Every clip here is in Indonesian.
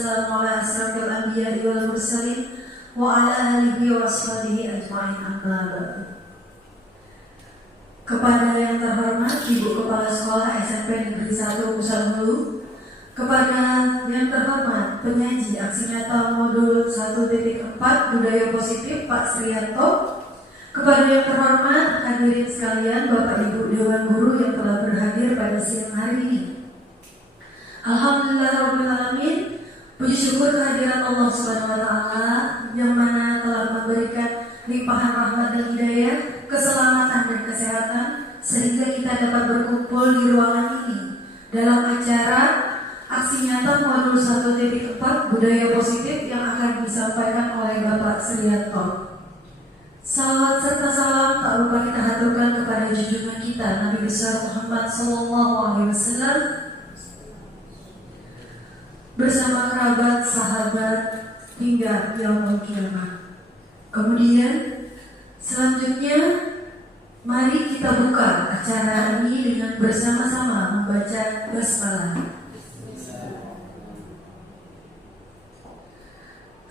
wassalamu ala asyrafil anbiya'i wal mursalin wa ala alihi wa ashabihi ajma'in, amma ba'du. Kepada yang terhormat Ibu Kepala Sekolah SMP Negeri 1 Pusat Hulu, kepada yang terhormat penyaji aksi nyata modul 1.4 budaya positif Pak Srianto, kepada yang terhormat hadirin sekalian Bapak Ibu Dewan Guru yang telah berhadir pada siang hari ini. Alhamdulillah Alamin, puji syukur kehadiran Allah Subhanahu wa Ta'ala yang mana telah memberikan limpahan rahmat dan hidayah, keselamatan dan kesehatan sehingga kita dapat berkumpul di ruangan ini dalam acara aksi nyata modul 1.4 budaya positif yang akan disampaikan oleh Bapak Srianto. Salawat serta salam tak lupa kita haturkan kepada junjungan kita Nabi besar Muhammad SAW bersama kerabat, sahabat hingga yaumul kiamat. Kemudian selanjutnya mari kita buka acara ini dengan bersama-sama membaca basmalah.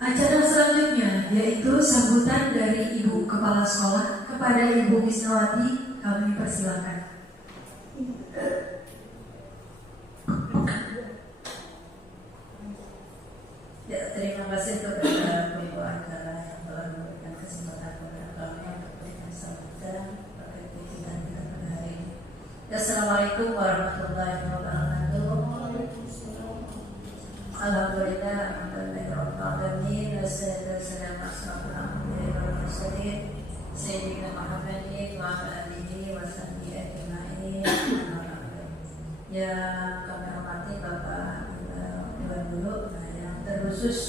Acara selanjutnya yaitu sambutan dari Ibu Kepala Sekolah kepada Ibu Wisnawati, kami persilakan. Ya, terima kasih kepada Ibu Acara yang telah memberikan kesempatan kepada kami untuk memberikan sambutan terkait kegiatan kita pada hari ini. Assalamualaikum warahmatullahi wabarakatuh. Alhamdulillah, alhamdulillahirobbilalamin, wassalatu wassalamu ala rasulillah sayyidina Muhammadin wa ala alihi wa sahbihi ajma'in. Yang kami hormati Bapak Dewan Guru, terkhusus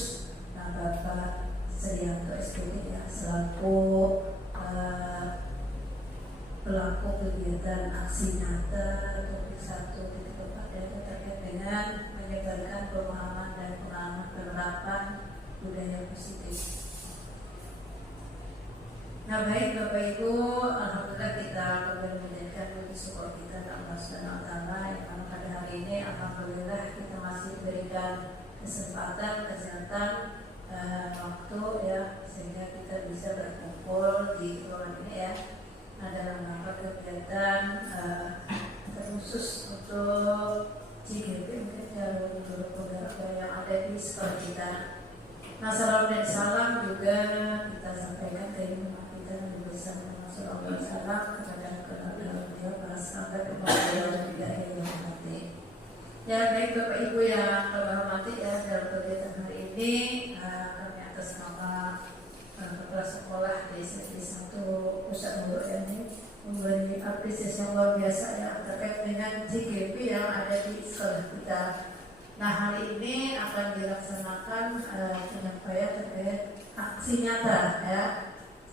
Bapak Srianto SPD ya, selaku pelaku kegiatan aksi nyata untuk 1.4 yang terkait dengan menyebarkan pemahaman dan penerapan budaya positif. Nah baik Bapak Ibu, alhamdulillah kita kembali menjadikan puji syukur kita kepada Allah Subhanahu wa Ta'ala yang mana pada hari ini alhamdulillah kita masih diberikan kesempatan, kesehatan, waktu ya sehingga kita bisa berkumpul di ruangan ini ya. Nah dalam rangka kegiatan terkhusus untuk CGP mungkin jalur guru-guru yang ada di sekolah kita. Nah salam dan salam juga kita sampaikan ke ibu kita yang bersama Rasulullah SAW kepada keluarga beliau, para sahabat dan juga yang hormati. Ya baik Bapak Ibu yang kami hormati ya, dalam kegiatan hari ini kami atas nama kepala sekolah di Negeri 1 Pusat Hulu ini memberi apresiasi yang luar biasa ya terkait dengan JGP yang ada di sekolah kita. Nah hari ini akan dilaksanakan penyampaian terkait aksi nyata ya.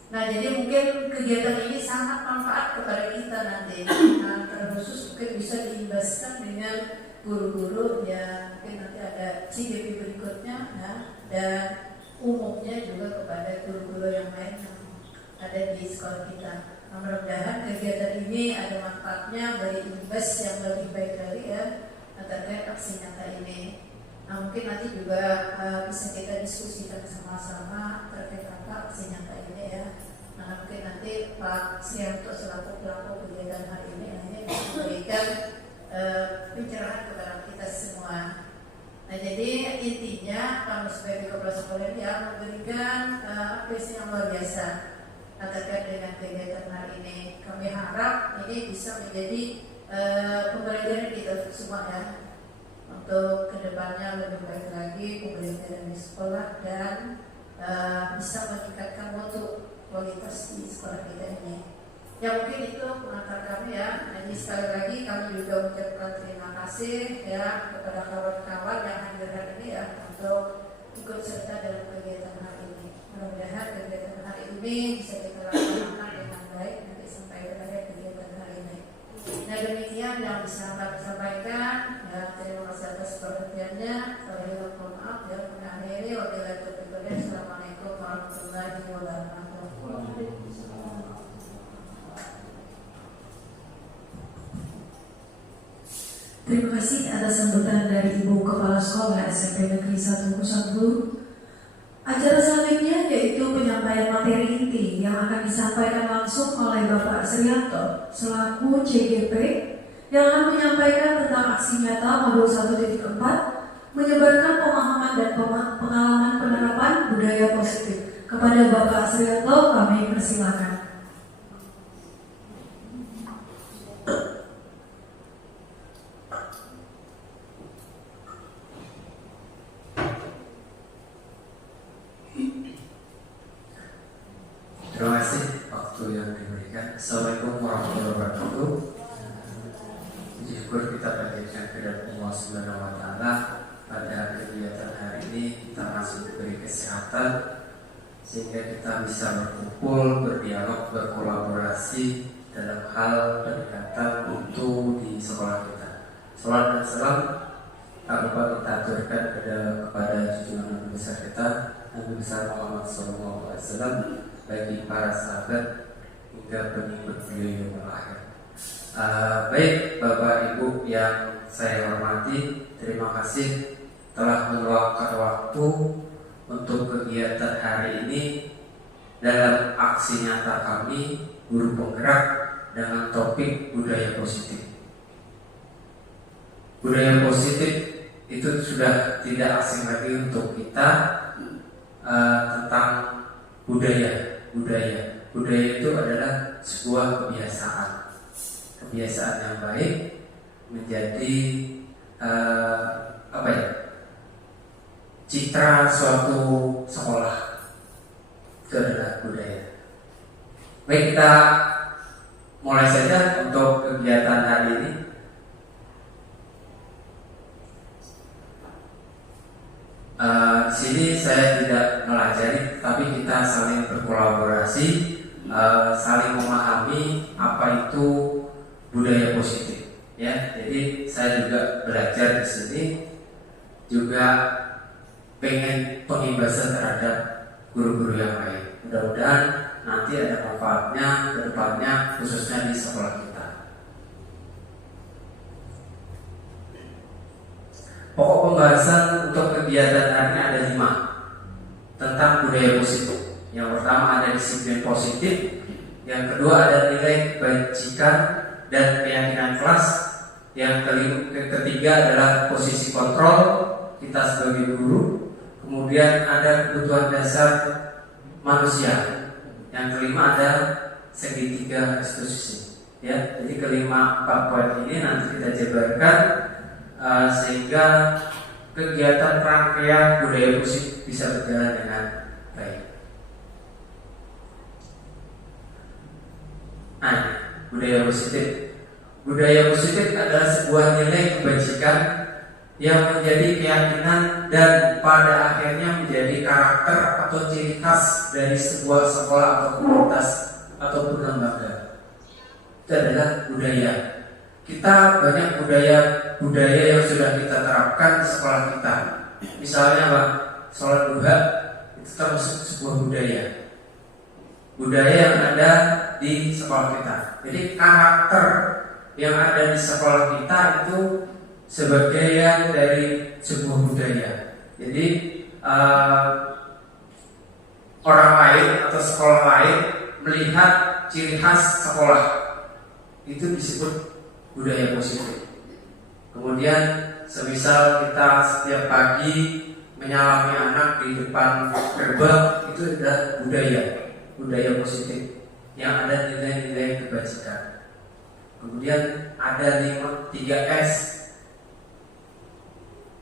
Nah jadi mungkin kegiatan ini sangat manfaat kepada kita nanti. Nah terkhusus mungkin bisa diimbaskan dengan guru-guru yang mungkin nanti ada CGP berikutnya ya, dan umumnya juga kepada guru-guru yang lain yang ada di sekolah kita. Nah, mudah-mudahan kegiatan ini ada manfaatnya bagi imbas yang lebih baik lagi ya terkait aksi nyata ini. Nah mungkin nanti juga bisa kita diskusikan sama-sama terkait apa aksi nyata ini ya. Nah mungkin nanti Pak Srianto selaku pelaku kegiatan hari ini hanya bisa memberikan pencerahan kepada kita semua. Nah jadi intinya kami sebagai kepala sekolah yang memberikan apresiasi yang luar biasa terkait dengan kegiatan hari ini. Kami harap ini bisa menjadi pembelajaran kita semua ya, untuk kedepannya lebih baik lagi pembelajaran di sekolah dan bisa meningkatkan mutu kualitas di sekolah kita ini. Ya mungkin itu pengantar kami ya. Jadi sekali lagi kami juga mengucapkan terima kasih ya kepada kawan-kawan yang hadir hari ini ya untuk ikut serta dalam kegiatan hari ini. Mudah-mudahan kegiatan hari ini bisa kita laksanakan dengan baik nanti sampai akhir kegiatan hari ini. Nah demikian yang bisa kami sampaikan ya, terima kasih atas perhatiannya. Saya mohon maaf ya, mengakhiri wabillahi taufiq wal hidayah. Assalamualaikum warahmatullahi wabarakatuh. Terima kasih atas sambutan dari Ibu Kepala Sekolah SMP Negeri 1 Pusat Bulu. Acara selanjutnya yaitu penyampaian materi inti yang akan disampaikan langsung oleh Bapak Srianto selaku CGP yang akan menyampaikan tentang aksi nyata modul 1.4 menyebarkan pemahaman dan pengalaman penerapan budaya positif. Kepada Bapak Srianto kami persilakan. Terima kasih waktu yang diberikan. Assalamualaikum warahmatullahi wabarakatuh. Syukur kita panjatkan kehadirat Allah Subhanahu wa Ta'ala. Pada kegiatan hari ini kita masih diberi kesehatan sehingga kita bisa berkumpul, berdialog, berkolaborasi dalam hal peningkatan mutu di sekolah kita. Salam dan salam tak lupa kita aturkan kepada junjungan Nabi besar kita, Nabi besar Muhammad SAW, bagi para sahabat hingga pengikut beliau yang akhir. Baik Bapak Ibu yang saya hormati, terima kasih telah meluangkan waktu untuk kegiatan hari ini dalam aksi nyata kami guru penggerak dengan topik budaya positif. Budaya positif itu sudah tidak asing lagi untuk kita, tentang budaya. Budaya itu adalah sebuah kebiasaan yang baik menjadi citra suatu sekolah. Itu adalah budaya. Baik, kita mulai saja untuk kegiatan hari ini. Di sini saya tidak melajari, tapi kita saling berkolaborasi, saling memahami apa itu budaya positif. Ya, jadi saya juga belajar di sini, juga pengen pengimbasan terhadap guru-guru yang lain. Mudah-mudahan nanti ada manfaatnya ke depannya, khususnya di sekolah kita. Pokok pembahasan untuk kegiatan hari ini ada 5 tentang budaya positif. Yang pertama ada disiplin positif, yang kedua ada nilai kebajikan dan keyakinan kelas, yang ketiga adalah posisi kontrol kita sebagai guru, kemudian ada kebutuhan dasar manusia, yang kelima ada segitiga restitusi. Ya, jadi kelima 4 poin ini nanti kita jabarkan sehingga kegiatan rangkaian budaya positif bisa berjalan dengan baik. Nah, budaya positif adalah sebuah nilai kebajikan yang menjadi keyakinan dan pada akhirnya menjadi karakter atau ciri khas dari sebuah sekolah atau komunitas ataupun lembaga. Itu adalah budaya. Kita banyak budaya yang sudah kita terapkan di sekolah kita. Misalnya sholat duha itu termasuk sebuah budaya yang ada di sekolah kita. Jadi karakter yang ada di sekolah kita itu sebagian dari sebuah budaya. Jadi orang lain atau sekolah lain melihat ciri khas sekolah itu disebut budaya positif. Kemudian semisal kita setiap pagi menyalami anak di depan gerbang, itu adalah budaya positif yang ada nilai-nilai kebajikan. Kemudian ada 3S,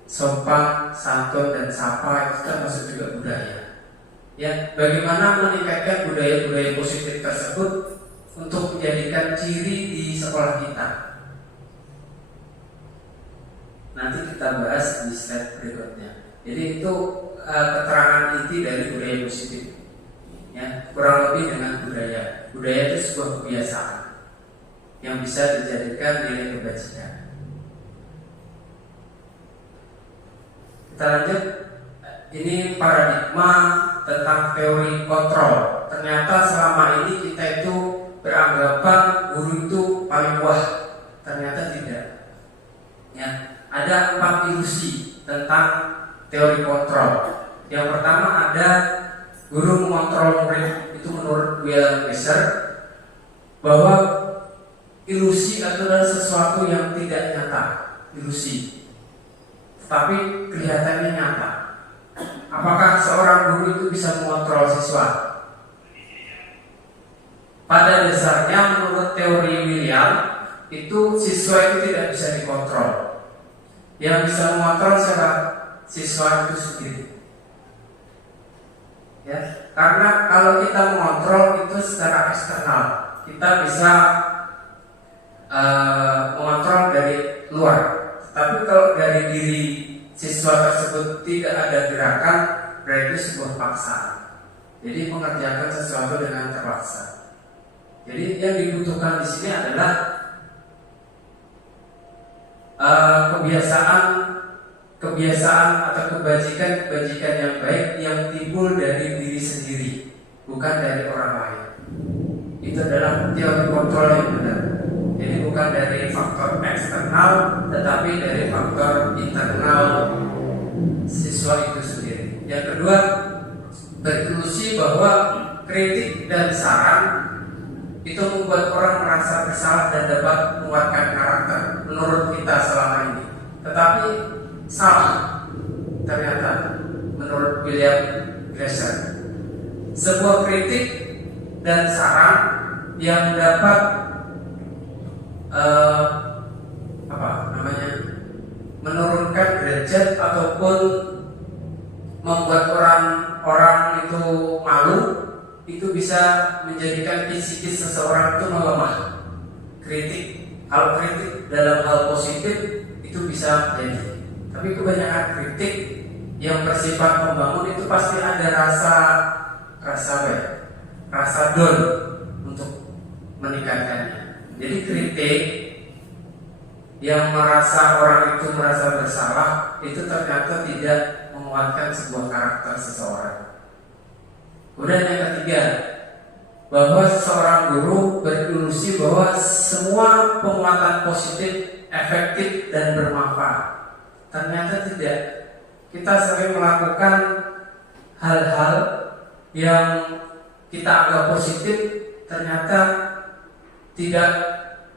sopan, santun, dan sapa, itu termasuk juga budaya. Ya, bagaimana meningkatkan budaya-budaya positif tersebut untuk menjadikan ciri di sekolah kita? Nanti kita bahas di slide berikutnya. Jadi itu keterangan inti dari budaya positif. Ya, kurang lebih dengan budaya. Budaya itu sebuah kebiasaan yang bisa dijadikan nilai kebajikan. Kita lanjut. Ini paradigma tentang teori kontrol. Ternyata selama ini kita itu beranggapan guru itu paling wah. Ternyata tidak. Ya, ada 4 ilusi tentang teori kontrol. Yang pertama ada guru mengontrol murid, itu menurut William Glasser, bahwa ilusi adalah sesuatu yang tidak nyata, ilusi, tapi kelihatannya nyata. Apakah seorang guru itu bisa mengontrol siswa? Pada dasarnya menurut teori William, itu siswa itu tidak bisa dikontrol. Yang bisa mengontrol siapa? Siswa itu sendiri. Ya, karena kalau kita mengontrol itu secara eksternal, kita bisa mengontrol dari luar. Tapi kalau dari diri siswa tersebut tidak ada gerakan, berarti sebuah paksaan. Jadi mengerjakan sesuatu dengan terpaksa. Jadi yang dibutuhkan di sini adalah kebiasaan atau kebajikan yang baik yang timbul dari diri sendiri, bukan dari orang lain. Itu adalah teori kontrol yang benar. Jadi bukan dari faktor eksternal, tetapi dari faktor internal siswa itu sendiri. Yang kedua, berilusi bahwa kritik dan saran itu membuat orang merasa bersalah dan dapat menguatkan karakter menurut kita selama ini. Tetapi salah ternyata menurut William Glasser. Sebuah kritik dan saran yang dapat menurunkan derajat ataupun membuat orang itu malu, itu bisa menjadikan psikis seseorang itu melemah. Kritik, kalau kritik dalam hal positif itu bisa terjadi. Tapi kebanyakan kritik yang bersifat membangun itu pasti ada rasa down untuk meningkatkannya. Jadi kritik yang merasa orang itu merasa bersalah itu ternyata tidak menguatkan sebuah karakter seseorang. Kemudian yang ketiga, bahwa seorang guru berilusi bahwa semua penguatan positif efektif dan bermanfaat. Ternyata tidak. Kita sering melakukan hal-hal yang kita anggap positif, ternyata tidak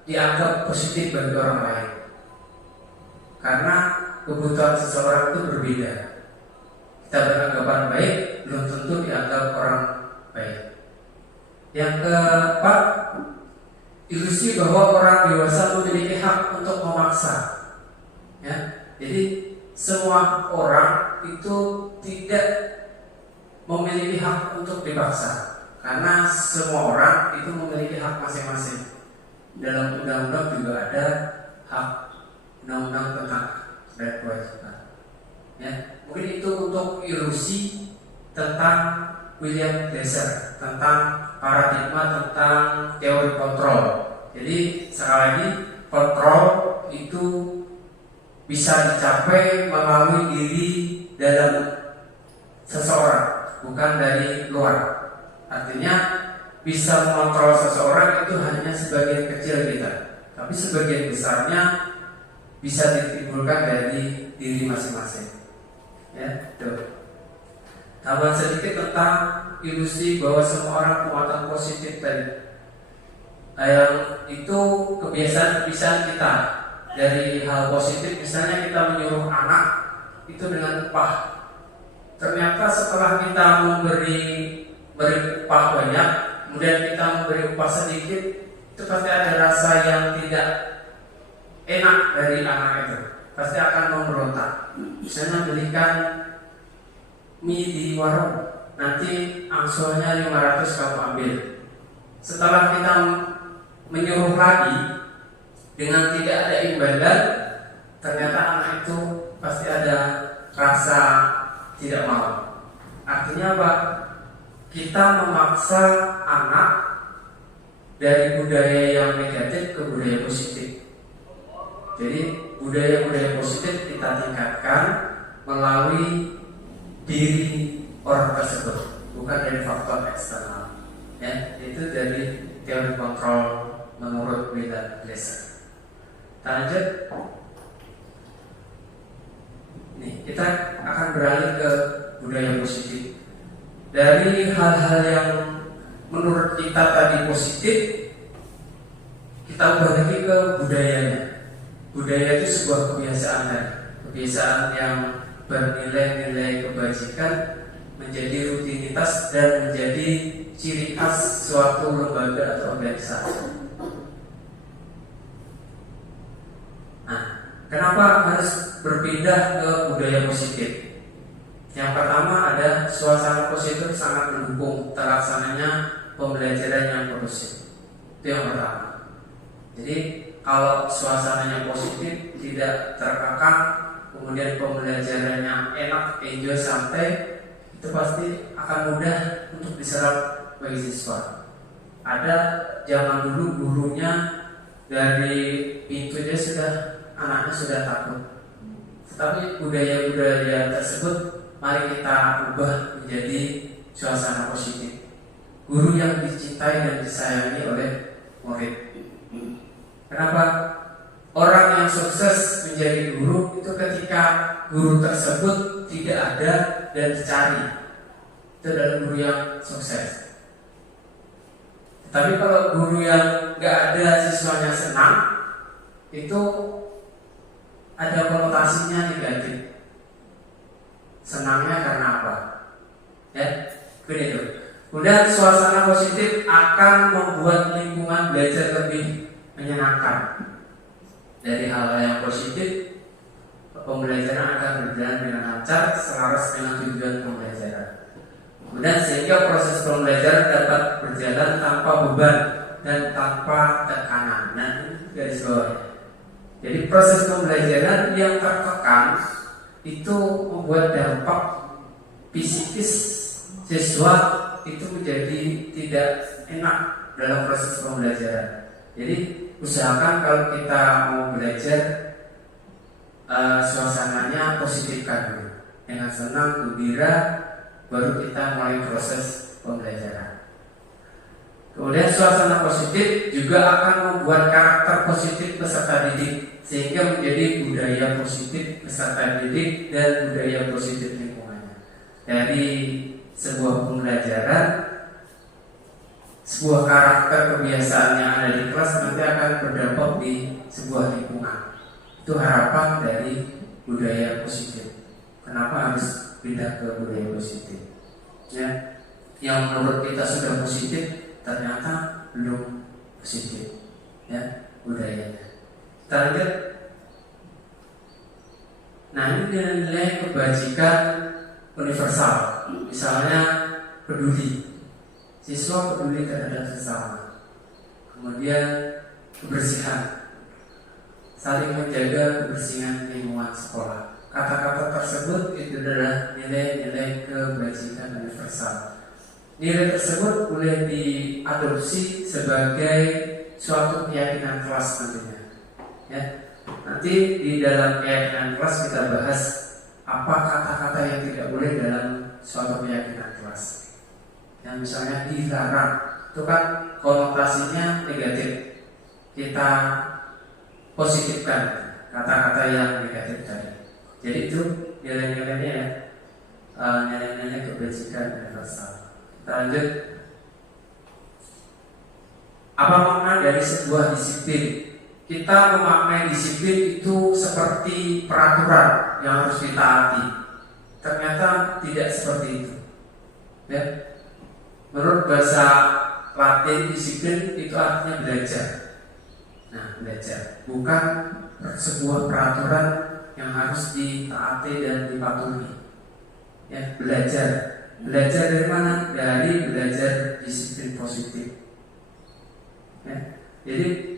dianggap positif bagi orang lain. Karena kebutuhan seseorang itu berbeda. Kita beranggapan baik, belum tentu dianggap orang baik. Yang keempat, ilusi bahwa orang dewasa memiliki hak untuk memaksa. Ya, jadi semua orang itu tidak memiliki hak untuk dipaksa, karena semua orang itu memiliki hak masing-masing. Dalam undang-undang juga ada hak, undang-undang tentang dan kewajiban. Ya, mungkin itu untuk ilusi tentang William Glasser, tentang paradigma tentang teori kontrol. Jadi sekali lagi, kontrol itu bisa dicapai melalui diri dalam seseorang, bukan dari luar. Artinya bisa mengontrol seseorang itu hanya sebagian kecil kita, tapi sebagian besarnya bisa ditimbulkan dari diri masing-masing. Ya, tuh. Tambahan sedikit tentang ilusi bahwa semua orang penguatan positif tadi. Yang itu kebiasaan kita dari hal positif. Misalnya kita menyuruh anak itu dengan upah. Ternyata setelah kita memberi upah banyak, kemudian kita memberi upah sedikit, itu pasti ada rasa yang tidak enak dari anak itu. Pasti akan memberontak. Misalnya belikan mie di warung, nanti angsurannya 500 kamu ambil. Setelah kita menyuruh lagi dengan tidak ada imbalan, ternyata anak itu pasti ada rasa tidak mau. Artinya apa? Kita memaksa anak dari budaya yang negatif ke budaya positif. Jadi budaya-budaya positif kita tingkatkan melalui diri orang tersebut, bukan dari faktor eksternal. Ya, itu dari teori kontrol menurut William Glasser. Lanjut. Nih, kita akan beralih ke budaya positif. Dari hal-hal yang menurut kita tadi positif, kita ubah lagi ke budayanya. Budaya itu sebuah kebiasaan kan? Kebiasaan yang bernilai-nilai kebajikan menjadi rutinitas dan menjadi ciri khas suatu lembaga atau organisasi. Nah, kenapa harus berpindah ke budaya positif? Yang pertama ada suasana positif sangat mendukung terlaksananya pembelajaran yang kondusif. Itu yang pertama. Jadi kalau suasananya positif, tidak terkekang, kemudian pembelajarannya enak, enjoy, santai, itu pasti akan mudah untuk diserap bagi siswa. Ada zaman dulu gurunya dari pintunya anaknya sudah takut. Tetapi budaya-budaya tersebut mari kita ubah menjadi suasana positif. Guru yang dicintai dan disayangi oleh murid. Kenapa? Orang yang sukses menjadi guru itu ketika guru tersebut tidak ada dan dicari. Itu adalah guru yang sukses. Tapi kalau guru yang gak ada siswanya senang, itu ada konotasinya negatif. Senangnya karena apa? Ya, begitu. Kemudian suasana positif akan membuat lingkungan belajar lebih menyenangkan. Dari hal yang positif, pembelajaran akan berjalan dengan lancar, selaras dengan tujuan pembelajaran. Kemudian sehingga proses pembelajaran dapat berjalan tanpa beban dan tanpa tekanan. Nah, ini garis bawah. Jadi proses pembelajaran yang tertekan itu membuat dampak psikis siswa itu menjadi tidak enak dalam proses pembelajaran. Jadi usahakan kalau kita mau belajar suasananya positifkan dulu. Dengan senang, gembira, baru kita mulai proses pembelajaran. Kemudian suasana positif juga akan membuat karakter positif peserta didik, sehingga menjadi budaya positif peserta didik dan budaya positif lingkungannya. Dari sebuah pembelajaran, sebuah karakter kebiasaan yang ada di kelas nanti akan berdampak di sebuah lingkungan. Itu harapan dari budaya positif. Kenapa harus pindah ke budaya positif? Ya, yang menurut kita sudah positif ternyata belum positif. Ya, budayanya. Kita lanjut. Nah, ini nilai kebajikan universal. Misalnya peduli. Siswa peduli terhadap sesama. Kemudian kebersihan, saling menjaga kebersihan lingkungan sekolah. Kata-kata tersebut itu adalah nilai-nilai kebajikan universal. Nilai tersebut boleh diadopsi sebagai suatu keyakinan kelas nantinya. Ya, nanti di dalam keyakinan kelas kita bahas apa kata-kata yang tidak boleh dalam suatu keyakinan kelas. Yang misalnya dilarang, itu kan konotasinya negatif. Kita positifkan kata-kata yang negatif tadi. Jadi itu nilai-nilainya ya, nilai-nilai kebajikan universal. Kita lanjut. Apa makna dari sebuah disiplin? Kita memaknai disiplin itu seperti peraturan yang harus ditaati. Ternyata tidak seperti itu. Ya. Menurut bahasa Latin, disiplin itu artinya belajar. Nah, belajar bukan sebuah peraturan yang harus ditaati dan dipatuhi. Ya, belajar. Belajar dari mana? Dari belajar disiplin positif. Ya. Jadi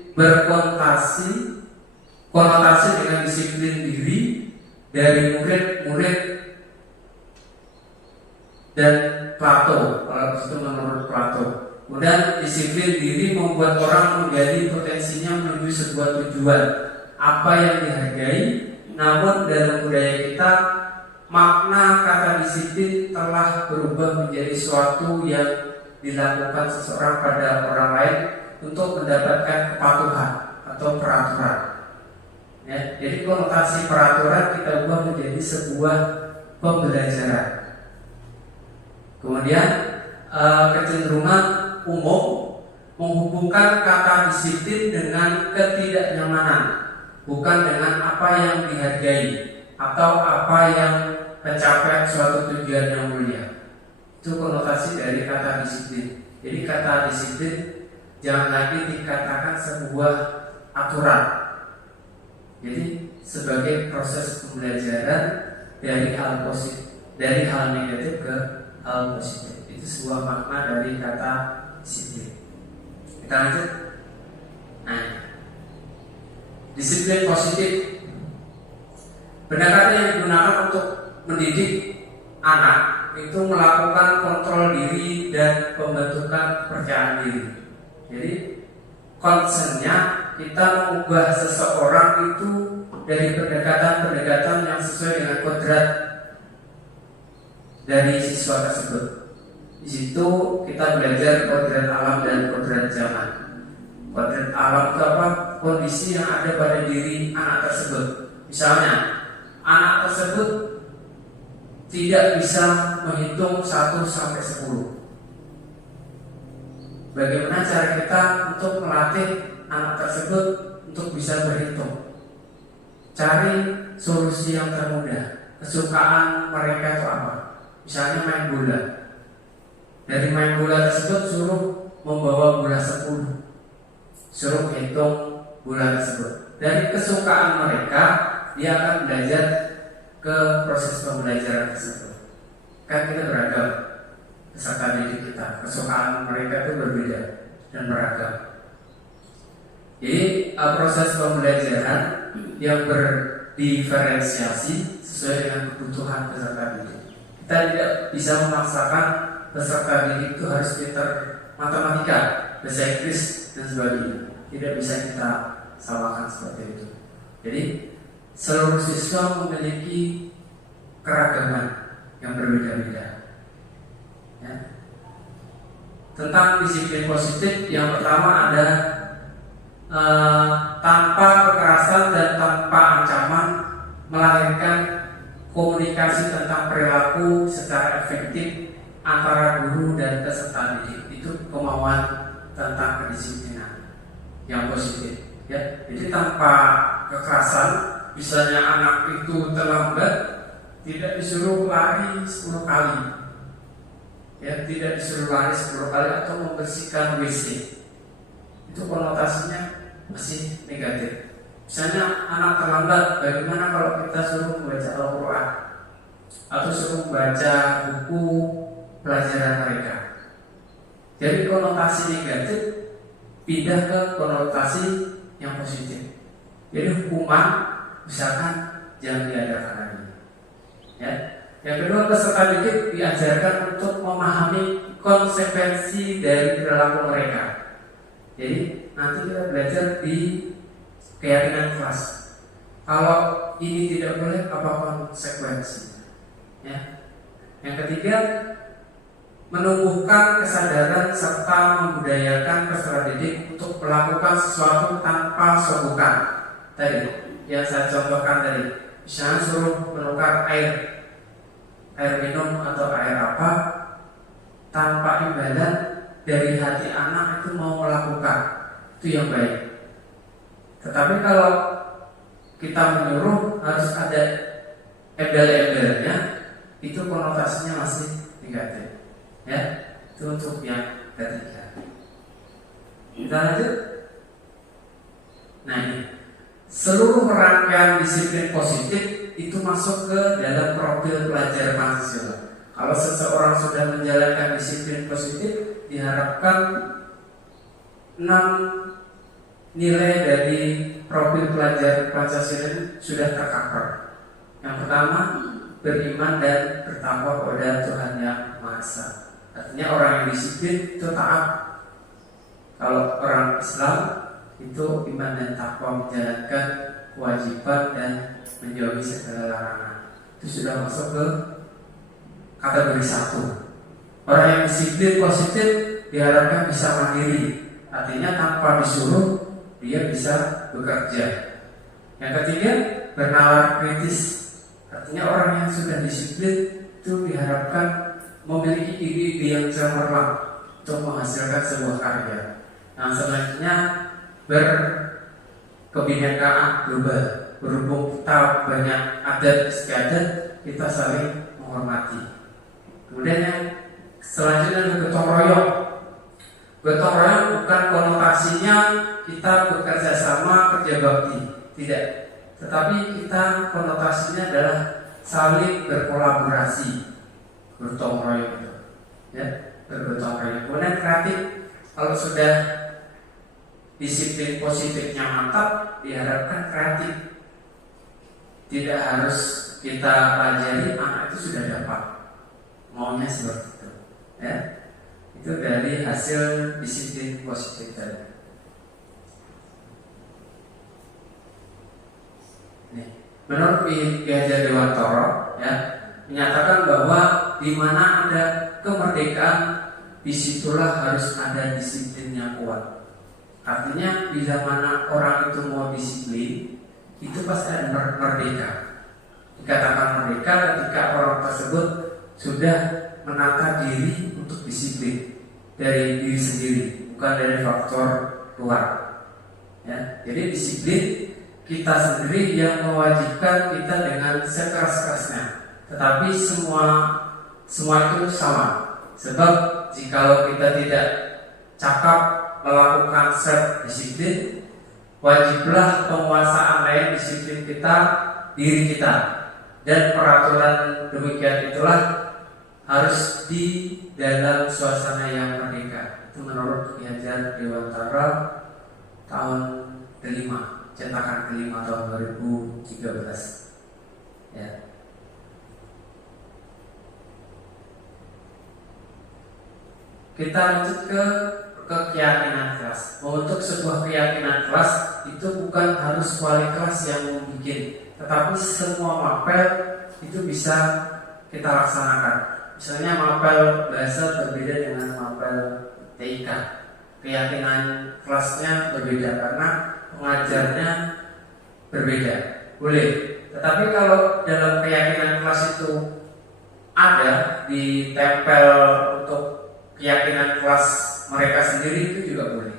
konotasi dengan disiplin diri dari murid-murid dan Plato, kalau itu menurut Plato. Kemudian disiplin diri membuat orang menjadi potensinya menuju sebuah tujuan apa yang dihargai. Namun dalam budaya kita, makna kata disiplin telah berubah menjadi suatu yang dilakukan seseorang pada orang lain untuk mendapatkan kepatuhan atau peraturan. Ya, jadi konotasi peraturan kita ubah menjadi sebuah pembelajaran. Kemudian kecenderungan umum menghubungkan kata disiplin dengan ketidaknyamanan, bukan dengan apa yang dihargai atau apa yang mencapai suatu tujuan yang mulia. Itu konotasi dari kata disiplin. Jadi kata disiplin jangan lagi dikatakan sebuah aturan. Jadi sebagai proses pembelajaran dari hal positif, dari hal negatif ke hal positif. Itu sebuah makna dari kata disiplin. Kita lanjut. Nah, disiplin positif. Pendekatan yang digunakan untuk mendidik anak itu melakukan kontrol diri dan pembentukan kepercayaan diri. Jadi concernnya kita mengubah seseorang itu dari pendekatan-pendekatan yang sesuai dengan kodrat dari siswa tersebut. Di situ kita belajar kodrat alam dan kodrat zaman. Kodrat alam itu apa? Kondisi yang ada pada diri anak tersebut. Misalnya, anak tersebut tidak bisa menghitung 1 sampai 10. Bagaimana cara kita untuk melatih anak tersebut untuk bisa berhitung? Cari solusi yang termudah. Kesukaan mereka itu apa? Misalnya main bola. Dari main bola tersebut suruh membawa bola 10. Suruh hitung bola tersebut. Dari kesukaan mereka, dia akan belajar ke proses pembelajaran tersebut. Kan kita beragam peserta didik kita, kesukaan mereka itu berbeda dan beragam. Jadi proses pembelajaran yang berdiferensiasi sesuai dengan kebutuhan peserta didik. Kita tidak bisa memaksakan peserta didik itu harus pintar matematika, bahasa Inggris dan sebagainya. Tidak bisa kita samakan seperti itu. Jadi seluruh siswa memiliki keragaman yang berbeda-beda. Ya. Tentang disiplin positif, yang pertama ada tanpa kekerasan dan tanpa ancaman melahirkan komunikasi tentang perilaku secara efektif antara guru dan peserta didik. Itu kemauan tentang kedisiplinan yang positif. Ya. Jadi tanpa kekerasan, misalnya anak itu terlambat, tidak disuruh lari 10 kali. Ya, tidak disuruh lari 10 kali atau membersihkan WC. Itu konotasinya masih negatif. Misalnya anak terlambat, bagaimana kalau kita suruh membaca Al-Quran atau suruh membaca buku pelajaran mereka? Jadi konotasi negatif pindah ke konotasi yang positif. Jadi hukuman misalkan jangan diadakan lagi. Ya. Yang kedua, peserta didik diajarkan untuk memahami konsekuensi dari perilaku mereka. Jadi nanti kita belajar di keyakinan kelas. Kalau ini tidak boleh, apa konsekuensinya? Ya. Yang ketiga, menumbuhkan kesadaran serta membudayakan peserta didik untuk melakukan sesuatu tanpa sogokan. Tadi yang saya contohkan tadi, misalnya suruh menukar air minum atau air apa, tanpa imbalan dari hati anak itu mau melakukan, itu yang baik. Tetapi kalau kita menyuruh harus ada embel-embelnya, itu konotasinya masih negatif. Ya, itu untuk yang ketiga. Kita lanjut. Nah, ini seluruh rangkaian disiplin positif itu masuk ke dalam profil pelajar Pancasila. Kalau seseorang sudah menjalankan disiplin positif, diharapkan 6 nilai dari profil pelajar Pancasila sudah tercover. Yang pertama, beriman dan bertakwa kepada Tuhan Yang Maha Esa. Artinya orang yang disiplin itu taat. Kalau orang Islam itu iman dan takwa, menjalankan kewajiban dan menjauhi segala larangan. Itu sudah masuk ke kategori 1. Orang yang disiplin positif diharapkan bisa mandiri. Artinya tanpa disuruh dia bisa bekerja. Yang ketiga, bernalar kritis. Artinya orang yang sudah disiplin itu diharapkan memiliki ide-ide yang cemerlang untuk menghasilkan sebuah karya. Yang selanjutnya, berkebinekaan global. Berhubung kita banyak adat istiadat, kita saling menghormati. Kemudian yang selanjutnya adalah gotong royong. Gotong royong bukan konotasinya kita bekerja sama kerja bakti, tidak. Tetapi kita konotasinya adalah saling berkolaborasi, gotong royong itu, ya, bergotong royong. Kemudian kreatif, kalau sudah disiplin positifnya mantap, diharapkan kreatif. Tidak harus kita pelajari, anak itu sudah dapat, maunya seperti itu, ya. Itu dari hasil disiplin positif tadi. Nih, menurut Ki Hajar Dewantara, ya, menyatakan bahwa di mana ada kemerdekaan, disitulah harus ada disiplin yang kuat. Artinya bila mana orang itu mau disiplin, itu pasti ada merdeka. Dikatakan merdeka ketika orang tersebut sudah menata diri untuk disiplin dari diri sendiri, bukan dari faktor luar. Ya, jadi disiplin kita sendiri yang mewajibkan kita dengan sekeras-kerasnya. Tetapi semua itu sama. Sebab jikalau kita tidak cakap melakukan self disiplin, wajiblah penguasaan lain disiplin kita, diri kita. Dan peraturan demikian itulah harus di dalam suasana yang merdeka. Itu menurut Ki Hajar Dewantara tahun kelima, cetakan kelima tahun 2013. Ya. Kita lanjut ke keyakinan kelas. Untuk sebuah keyakinan kelas itu bukan harus wali kelas yang membuat, tetapi semua mapel itu bisa kita laksanakan. Misalnya mapel bahasa berbeda dengan mapel TIK. Keyakinan kelasnya berbeda karena pengajarnya berbeda. Boleh. Tetapi kalau dalam keyakinan kelas itu ada ditempel untuk keyakinan kelas mereka sendiri, itu juga boleh.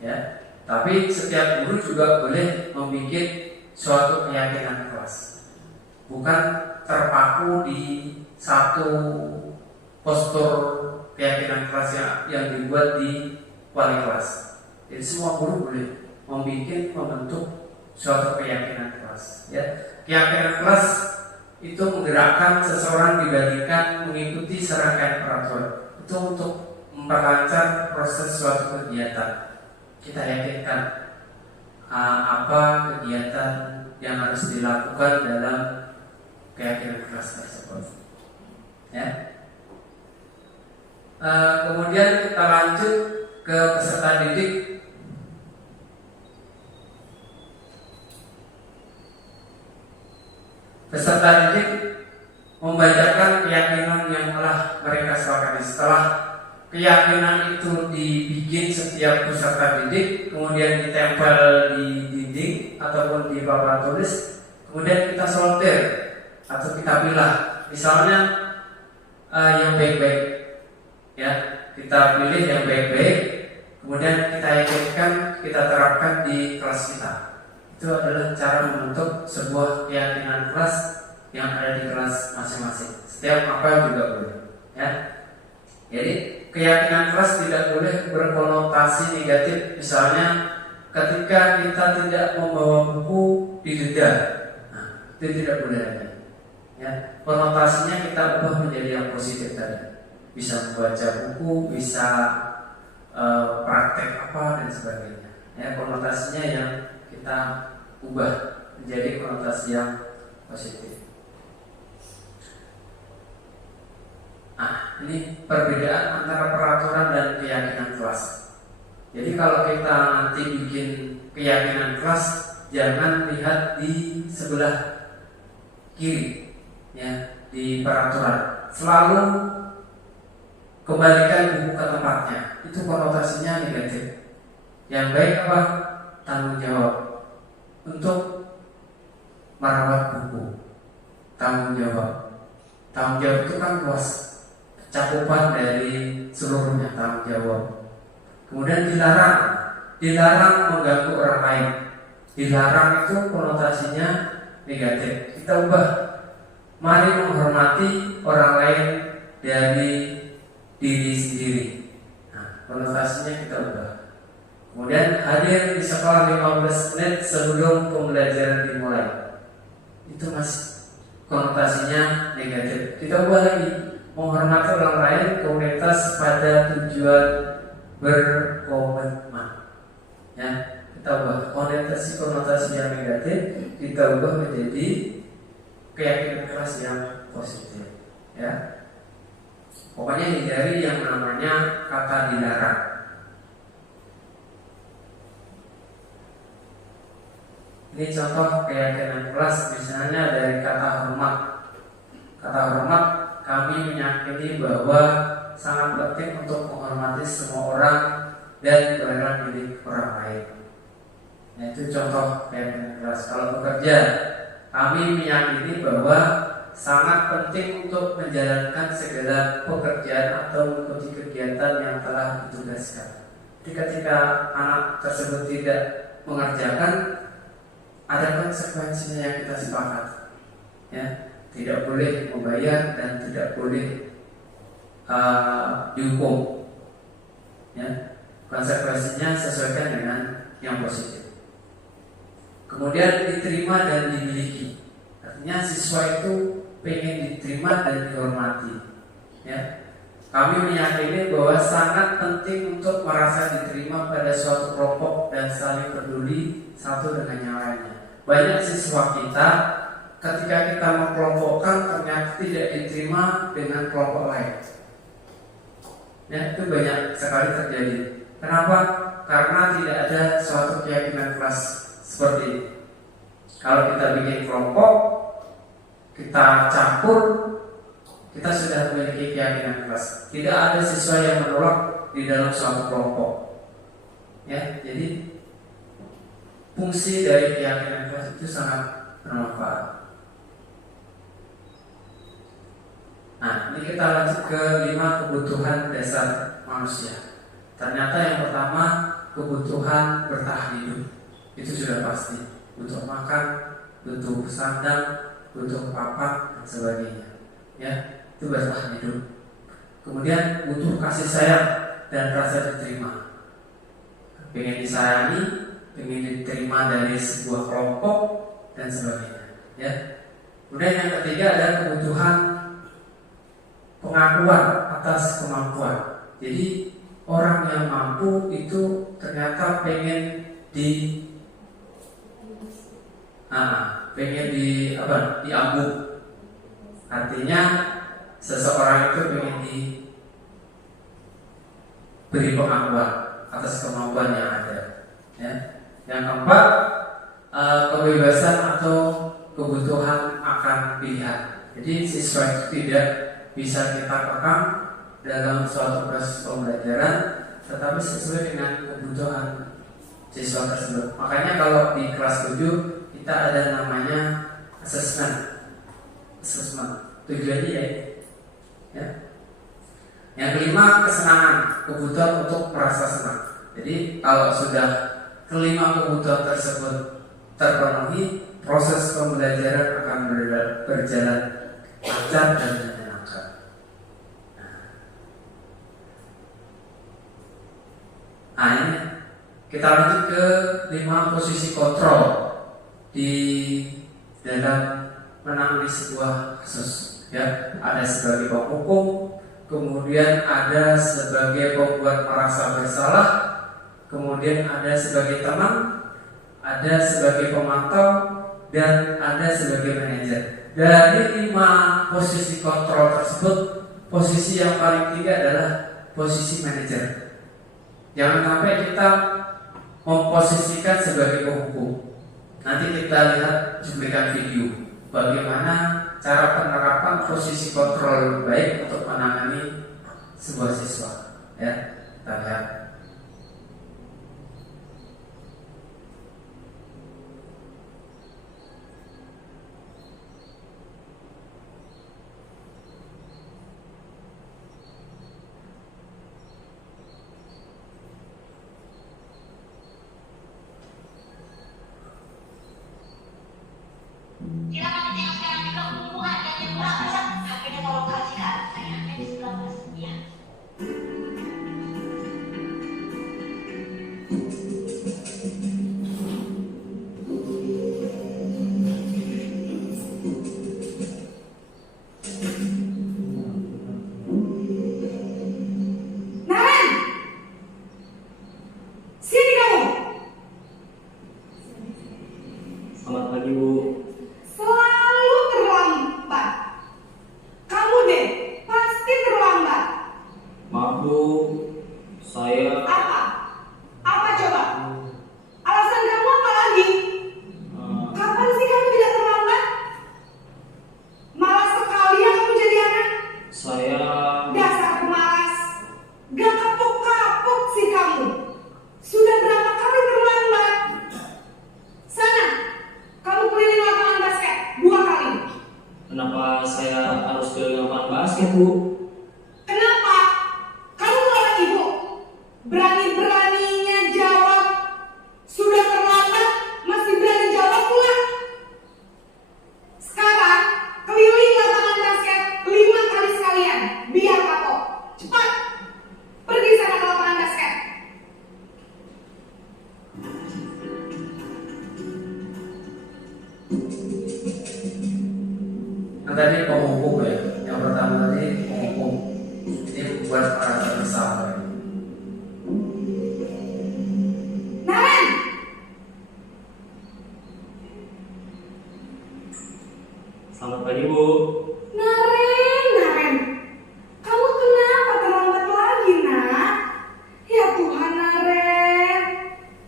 Ya. Tapi setiap guru juga boleh membuat suatu keyakinan kelas. Bukan terpaku di satu postur keyakinan kelas yang dibuat di wali kelas. Jadi semua guru boleh membentuk suatu keyakinan kelas. Ya. Keyakinan kelas itu menggerakkan seseorang dibandingkan mengikuti serangkaian peraturan. Itu untuk memperlancar proses suatu kegiatan. Kita yakinkan apa kegiatan yang harus dilakukan dalam keyakinan kelas tersebut. Ya. Kemudian kita lanjut ke peserta didik. Peserta didik membacakan keyakinan yang telah mereka sepakati. Setelah keyakinan itu dibikin setiap peserta didik, kemudian ditempel di dinding ataupun di papan tulis, kemudian kita sortir atau kita pilih. Misalnya yang baik-baik, ya, kita pilih yang baik-baik, kemudian kita yakinkan, kita terapkan di kelas kita. Itu adalah cara membentuk sebuah keyakinan kelas yang ada di kelas masing-masing. Setiap mapel juga boleh, ya. Jadi keyakinan kelas tidak boleh berkonotasi negatif. Misalnya ketika kita tidak membawa buku didenda, itu tidak boleh lagi. Ya, konotasinya kita ubah menjadi yang positif tadi. Bisa membaca buku, bisa praktek apa dan sebagainya. Ya, konotasinya yang kita ubah menjadi konotasi yang positif. Ini perbedaan antara peraturan dan keyakinan kelas. Jadi kalau kita nanti bikin keyakinan kelas, jangan lihat di sebelah kiri, ya, di peraturan. Selalu kembalikan buku ke tempatnya. Itu konotasinya negatif. Yang baik apa? Tanggung jawab untuk merawat buku. Tanggung jawab. Tanggung jawab itu kan luas, cakupan dari seluruhnya tanggung jawab. Kemudian dilarang mengganggu orang lain. Dilarang itu konotasinya negatif. Kita ubah, mari menghormati orang lain dari diri sendiri. Nah, konotasinya kita ubah. Kemudian hadir di sekolah 15 menit sebelum pembelajaran dimulai. Itu masih konotasinya negatif. Kita ubah lagi, menghormati orang lain, komunitas pada tujuan berkomitmen. Ya, kita ubah konotasi yang negatif, kita ubah menjadi keyakinan keras yang positif. Ya, pokoknya hindari yang namanya kata dilarang. Ini contoh keyakinan keras, misalnya dari kata hormat. Kata hormat, kami meyakini bahwa sangat penting untuk menghormati semua orang dan berkenan milik orang lain. Nah, itu contoh keyakinan keras. Kalau bekerja, kami meyakini bahwa sangat penting untuk menjalankan segala pekerjaan atau mengikuti kegiatan yang telah ditugaskan. Jadi ketika anak tersebut tidak mengerjakan, ada konsekuensinya yang kita sepakat. Ya, tidak boleh membayar dan tidak boleh dihukum. Ya, konsekuensinya sesuaikan dengan yang positif. Kemudian diterima dan dimiliki. Artinya siswa itu pengen diterima dan dihormati. Ya, kami meyakini bahwa sangat penting untuk merasa diterima pada suatu kelompok dan saling peduli satu dengan yang lainnya. Banyak siswa kita ketika kita mengkelompokkan ternyata tidak diterima dengan kelompok lain. Ya, itu banyak sekali terjadi. Kenapa? Karena tidak ada suatu keyakinan kelas seperti ini. Kalau kita bikin kelompok, kita campur, kita sudah memiliki keyakinan kelas. Tidak ada siswa yang menolak di dalam suatu kelompok. Ya, jadi fungsi dari keyakinan kelas itu sangat bermanfaat. Nah, ini kita lanjut ke 5 kebutuhan dasar manusia. Ternyata yang pertama, kebutuhan bertahan hidup. Itu sudah pasti. Butuh makan, butuh sandang, butuh papan dan sebagainya. Ya, itu bertahan hidup. Kemudian butuh kasih sayang dan rasa diterima. Pengen disayangi, ingin diterima dari sebuah kelompok dan sebagainya. Ya. Kemudian yang ketiga adalah kebutuhan pengakuan atas kemampuan. Jadi orang yang mampu itu ternyata pengen diambung. Artinya seseorang itu pengen diberi pengakuan atas kemampuan yang ada. Ya. Yang keempat, kebebasan atau kebutuhan akan pilihan. Jadi siswa itu tidak bisa kita kekang dalam suatu proses pembelajaran, tetapi sesuai dengan kebutuhan siswa tersebut. Makanya kalau di kelas 7 kita ada namanya assessment. Tujuannya ya. Yang kelima, kesenangan, kebutuhan untuk merasa senang. Jadi kalau sudah kelima kebutuhan tersebut terpenuhi, proses pembelajaran akan berjalan lancar dan menyenangkan. Nah, ini kita lanjut ke 5 posisi kontrol di dalam menangani sebuah kasus. Ya, ada sebagai penghukum, kemudian ada sebagai pembuat merasa bersalah, kemudian ada sebagai teman, ada sebagai pemantau, dan ada sebagai manajer. Dari 5 posisi kontrol tersebut, posisi yang paling tinggi adalah posisi manajer. Jangan sampai kita memposisikan sebagai penghukum. Nanti kita lihat cuplikan video bagaimana cara penerapan posisi kontrol baik untuk menangani sebuah siswa. Ya, kita lihat. buat para bersama. Naren! Selamat pagi, Bu. Naren, kamu kenapa terlambat lagi, nak? Ya Tuhan, Naren,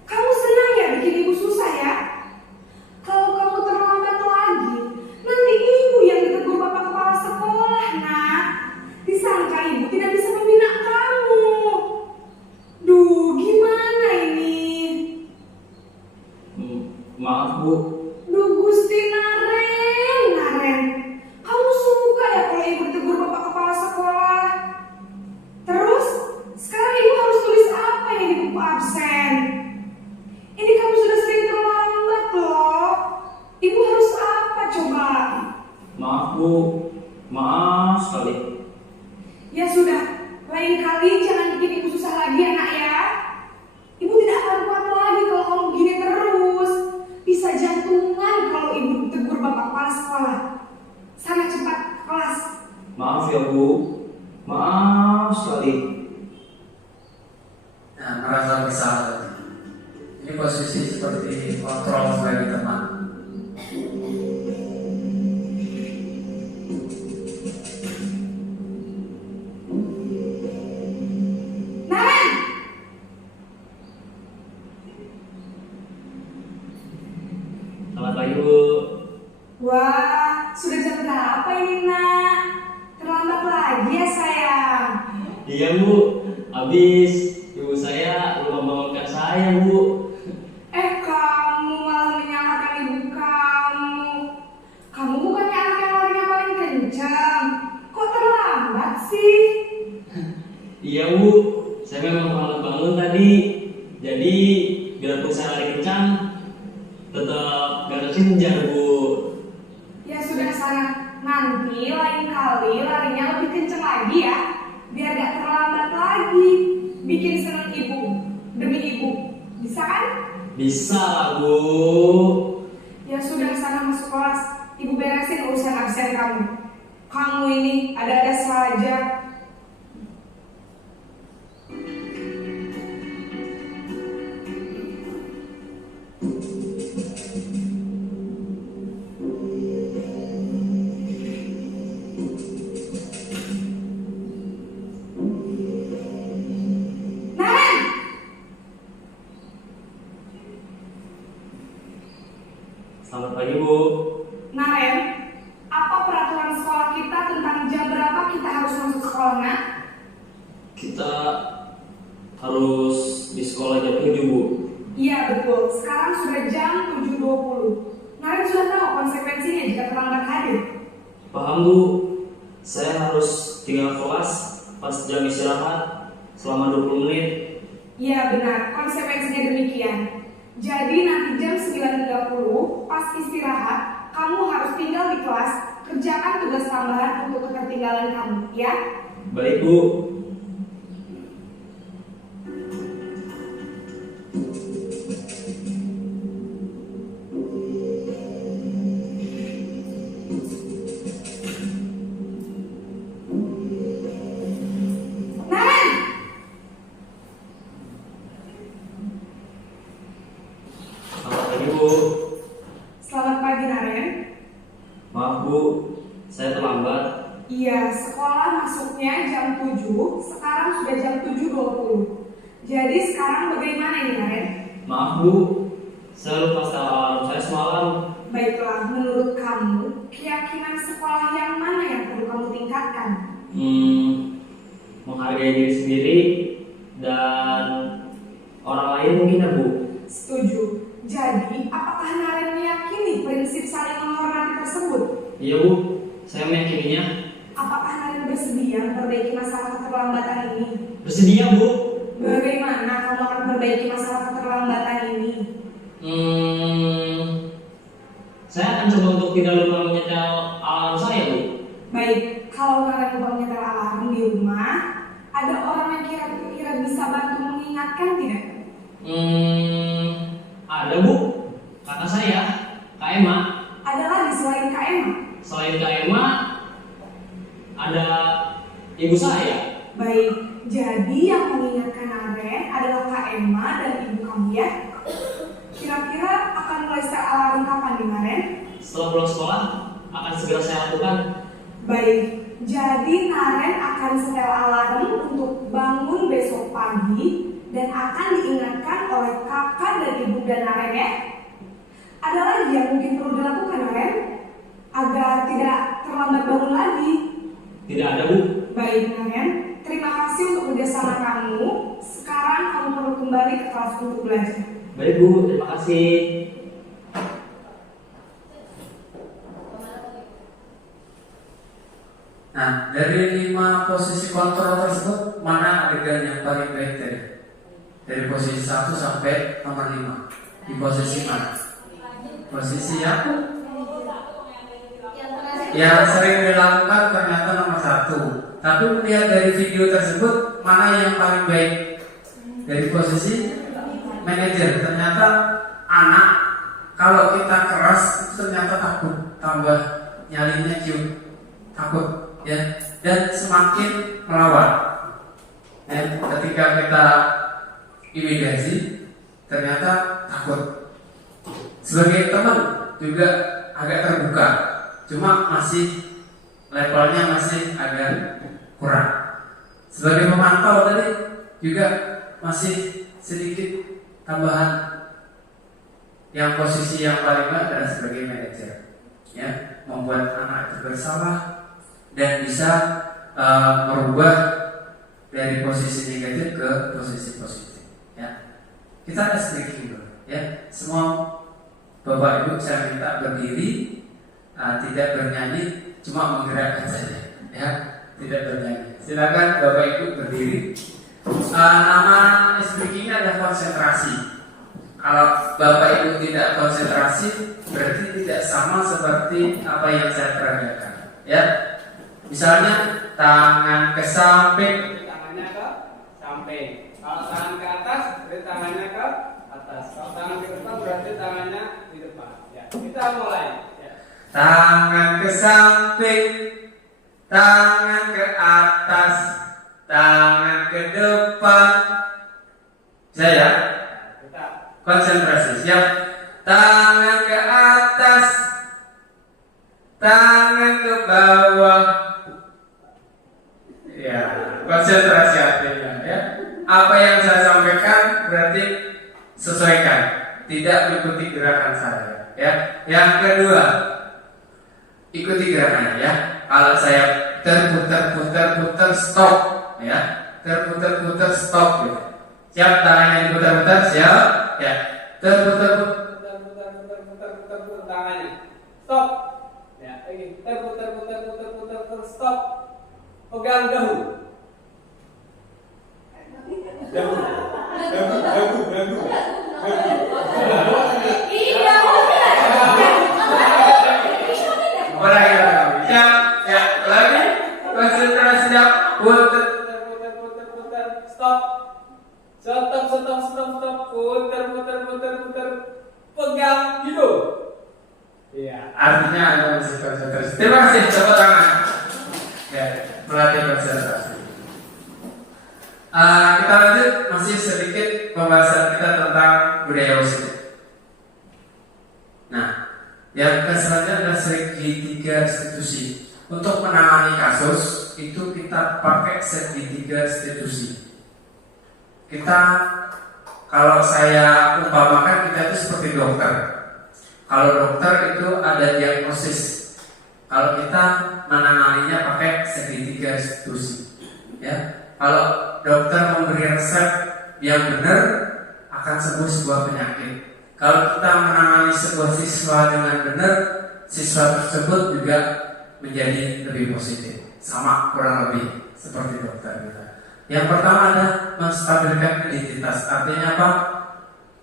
kamu senang ya bikin ibu susah ya? Kalau kamu terlambat lagi, nanti ibu yang ditegur bapak kepala sekolah, nak. Disangka ibu tidak bisa membina kamu. Duh, gimana ini? Maaf, Bu. Duh Gusti Naren, kamu suka ya kalau ibu tegur bapak kepala sekolah? Terus, sekarang ibu harus tulis apa ini di buku absen? Ini kamu sudah sering terlambat loh. Ibu harus apa coba? Maaf, Bu. Maaf sekali. Ya sudah, lain kali jangan bikin ibu susah lagi ya nak ya. Ibu tidak akan kuat lagi kalau kamu begini terus. Bisa jantungan kalau ibu tegur bapak kepala sekolah. Sana cepat ke kelas. Maaf ya, Bu. Maaf sekali. Nah, merasa bersalah. Ini posisi seperti kontrol bagi teman. Naren! Selamat pagi, Bu. Wah, sudah jam berapa ini nak? Terlambat lagi ya sayang. Iya, Bu. Habis ibu saya lupa membangunkan saya, Bu. Kamu malah menyalahkan ibu kamu. Kamu bukannya anak yang larinya paling kencang. Kok terlambat sih? Iya, Bu. Saya memang terlambat bangun tadi. Jadi, biarpun saya lari kencang, tetap gak kekejar, Bu. Ya sudah sana. Nanti lain kali larinya lebih kencang lagi ya. Biar gak terlambat lagi. Bikin senang ibu. Demi ibu. Bisa kan? Bisa lah, Bu. Ya sudah sana masuk kelas. Ibu beresin urusan absen kamu. Kamu ini ada-ada saja. Naren! Selamat pagi, Bu. Naren, apa peraturan sekolah kita tentang jam berapa kita harus masuk sekolah, nak? Kita harus di sekolah jam 7, Bu. Iya betul, sekarang sudah jam 7.20. Naren sudah tahu konsekuensinya jika terlambat hadir. Paham, Bu. Saya harus tinggal kelas pas jam istirahat selama 20 menit. Iya benar, konsekuensinya demikian. Jadi nanti jam 9.30 pas istirahat, kamu harus tinggal di kelas, kerjakan tugas tambahan untuk ketertinggalan kamu, ya? Baik, Bu. Naren! Selamat pagi, Bu. Selamat pagi, Naren. Maaf, Bu. Saya terlambat. Iya, sekolah masuknya jam 7, sekarang sudah jam 7.20. Jadi sekarang bagaimana ini, Naren? Maaf, Bu. Saya lupa setel alarm saya semalam. Baiklah, menurut kamu, keyakinan sekolah yang mana yang perlu kamu tingkatkan? Menghargai diri sendiri dan orang lain mungkin ya, Bu. Setuju. Jadi, apakah Naren meyakini prinsip saling menghormati tersebut? Iya, Bu. Saya meyakininya. Apakah Naren bersedia memperbaiki masalah keterlambatan ini? Bersedia, Bu. Bagaimana kamu akan memperbaiki masalah keterlambatan ini? Saya akan coba untuk tidak lupa menyetel alarm saya, Bu. Baik, kalau Naren lupa menyetel alarm di rumah, ada orang yang kira-kira bisa bantu mengingatkan tidak? Ada, Bu. Kata saya, Kak Emma. Ada lagi selain Kak Emma? Selain Kak Emma, ada ibu saya. Baik, jadi yang mengingatkan Naren adalah Kak Emma dan ibu kamu ya. Kira-kira akan mulai start alarm kapan nih Naren? Setelah pulang sekolah, akan segera saya lakukan. Baik, jadi Naren akan setel alarm untuk bangun besok pagi dan akan diingatkan oleh kakak dan ibu dan Naren ya. Ada lagi yang mungkin perlu dilakukan Naren agar tidak terlambat bangun lagi? Tidak ada, Bu. Baik Naren, terima kasih untuk kerjasama kamu. Sekarang kamu perlu kembali ke kelas untuk belajar. Baik, Bu. Terima kasih. Nah, dari 5 posisi kontrol tersebut, mana adegan yang paling baik tadi? Dari posisi 1 sampai nomor 5. Di posisi mana? Posisi yang sering dilakukan ternyata nomor 1. Tapi melihat dari video tersebut, mana yang paling baik? Dari posisi manajer, ternyata anak kalau kita keras itu ternyata takut, tambah nyalinya cium, takut ya, dan semakin melawan. Dan ketika kita imigrasi, ternyata takut. Sebagai teman juga agak terbuka, cuma masih levelnya masih agak kurang. Sebagai pemantau tadi juga masih sedikit tambahan. Yang posisi yang paling baik adalah sebagai manajer, ya, membuat anak itu bersalah dan bisa merubah dari posisi negatif ke posisi positif. Ya, kita ada sedikit dulu. Ya, semua Bapak Ibu saya minta berdiri, tidak bernyanyi, cuma menggerakkan saja. Ya, tidak bernyanyi. Silakan Bapak Ibu berdiri. Nama speaking adalah konsentrasi. Kalau Bapak Ibu tidak konsentrasi, berarti tidak sama seperti apa yang saya peragakan. Ya, misalnya tangan ke samping, tangannya ke samping. Kalau tangan ke atas, berarti tangannya ke atas. Kalau tangan ke depan, berarti tangannya di depan. Ya, kita mulai. Ya. Tangan ke samping, tangan ke atas, tangan ke depan. Saya kita konsentrasi. Siap. Tangan ke atas, tangan ke bawah. Ya, konsentrasi artinya ya. Apa yang saya sampaikan berarti sesuaikan, tidak mengikuti gerakan saya ya. Yang kedua, ikuti gerakannya ya. Kalau saya terputar stop ya. Terputar stop gitu. Siap, tangannya diputar-putar, siap ya. Terputar tangannya. Stop. Ya, lagi. Terputar stop. Pegang dahu. Dahu. Iya, Orang yang siap, ya, lagi. Konsentrasi siap. Putar. Stop. Stop. Putar. Pegang hidung. Iya, artinya Anda masih konsentrasi. Terima kasih, tepuk tangan. Ya, melatih konsentrasi. Kita lanjut, masih sedikit pembahasan kita tentang budaya muslim. Nah, yang selanjutnya adalah segitiga institusi. Untuk menangani kasus itu kita pakai segitiga institusi. Kita, kalau saya umpamakan, kita itu seperti dokter. Kalau dokter itu ada diagnosis. Kalau kita menanganinya pakai segitiga institusi. Ya, kalau dokter memberi resep yang benar, akan sembuh sebuah penyakit. Kalau kita menangani sebuah siswa dengan benar, siswa tersebut juga menjadi lebih positif. Sama kurang lebih seperti dokter kita. Yang pertama adalah menstabilkan identitas. Artinya apa?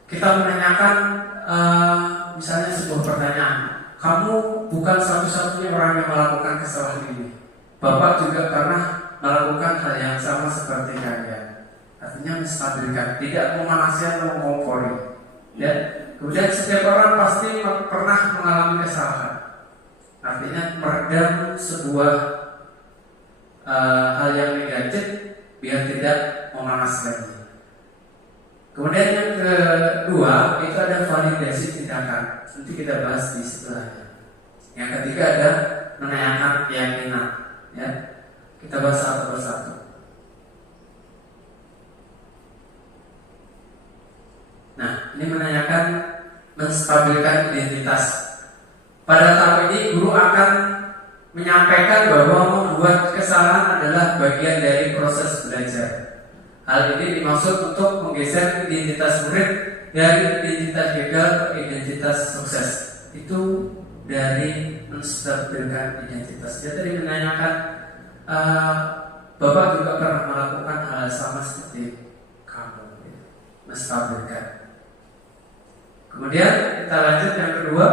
Kita menanyakan misalnya sebuah pertanyaan. Kamu bukan satu-satunya orang yang melakukan kesalahan ini. Bapak juga pernah melakukan hal yang sama seperti kalian. Artinya menstabilkan, tidak memanasi atau mengompori. Ya. Kemudian setiap orang pasti pernah mengalami kesalahan. Artinya meredam sebuah hal yang negatif tidak memanas lagi. Kemudian yang kedua itu ada validasi tindakan. Nanti kita bahas di sebelahnya. Yang ketiga ada menanyakan keyakinan. Ya, kita bahas satu persatu. Nah, ini menanyakan menstabilkan identitas. Pada tahap ini guru akan menyampaikan bahwa membuat kesalahan adalah bagian dari proses belajar. Hal ini dimaksud untuk menggeser identitas murid dari identitas gagal ke identitas sukses. Itu dari menstabilkan identitas. Dia tadi menanyakan, Bapak juga pernah melakukan hal sama seperti kamu, menstabilkan. Kemudian kita lanjut yang kedua,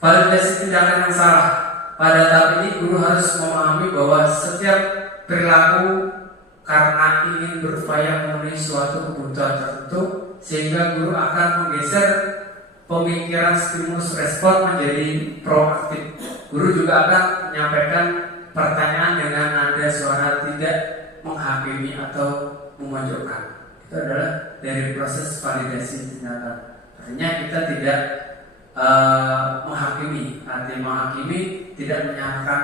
validasi tindakan yang salah. Pada tahap ini guru harus memahami bahwa setiap perilaku karena ingin berupaya memenuhi suatu kebutuhan tertentu, sehingga guru akan menggeser pemikiran stimulus respon menjadi proaktif. Guru juga akan menyampaikan pertanyaan dengan nada suara tidak menghakimi atau memojokkan. Itu adalah dari proses validasi tindakan. Artinya kita tidak menghakimi. Artinya menghakimi tidak menyalahkan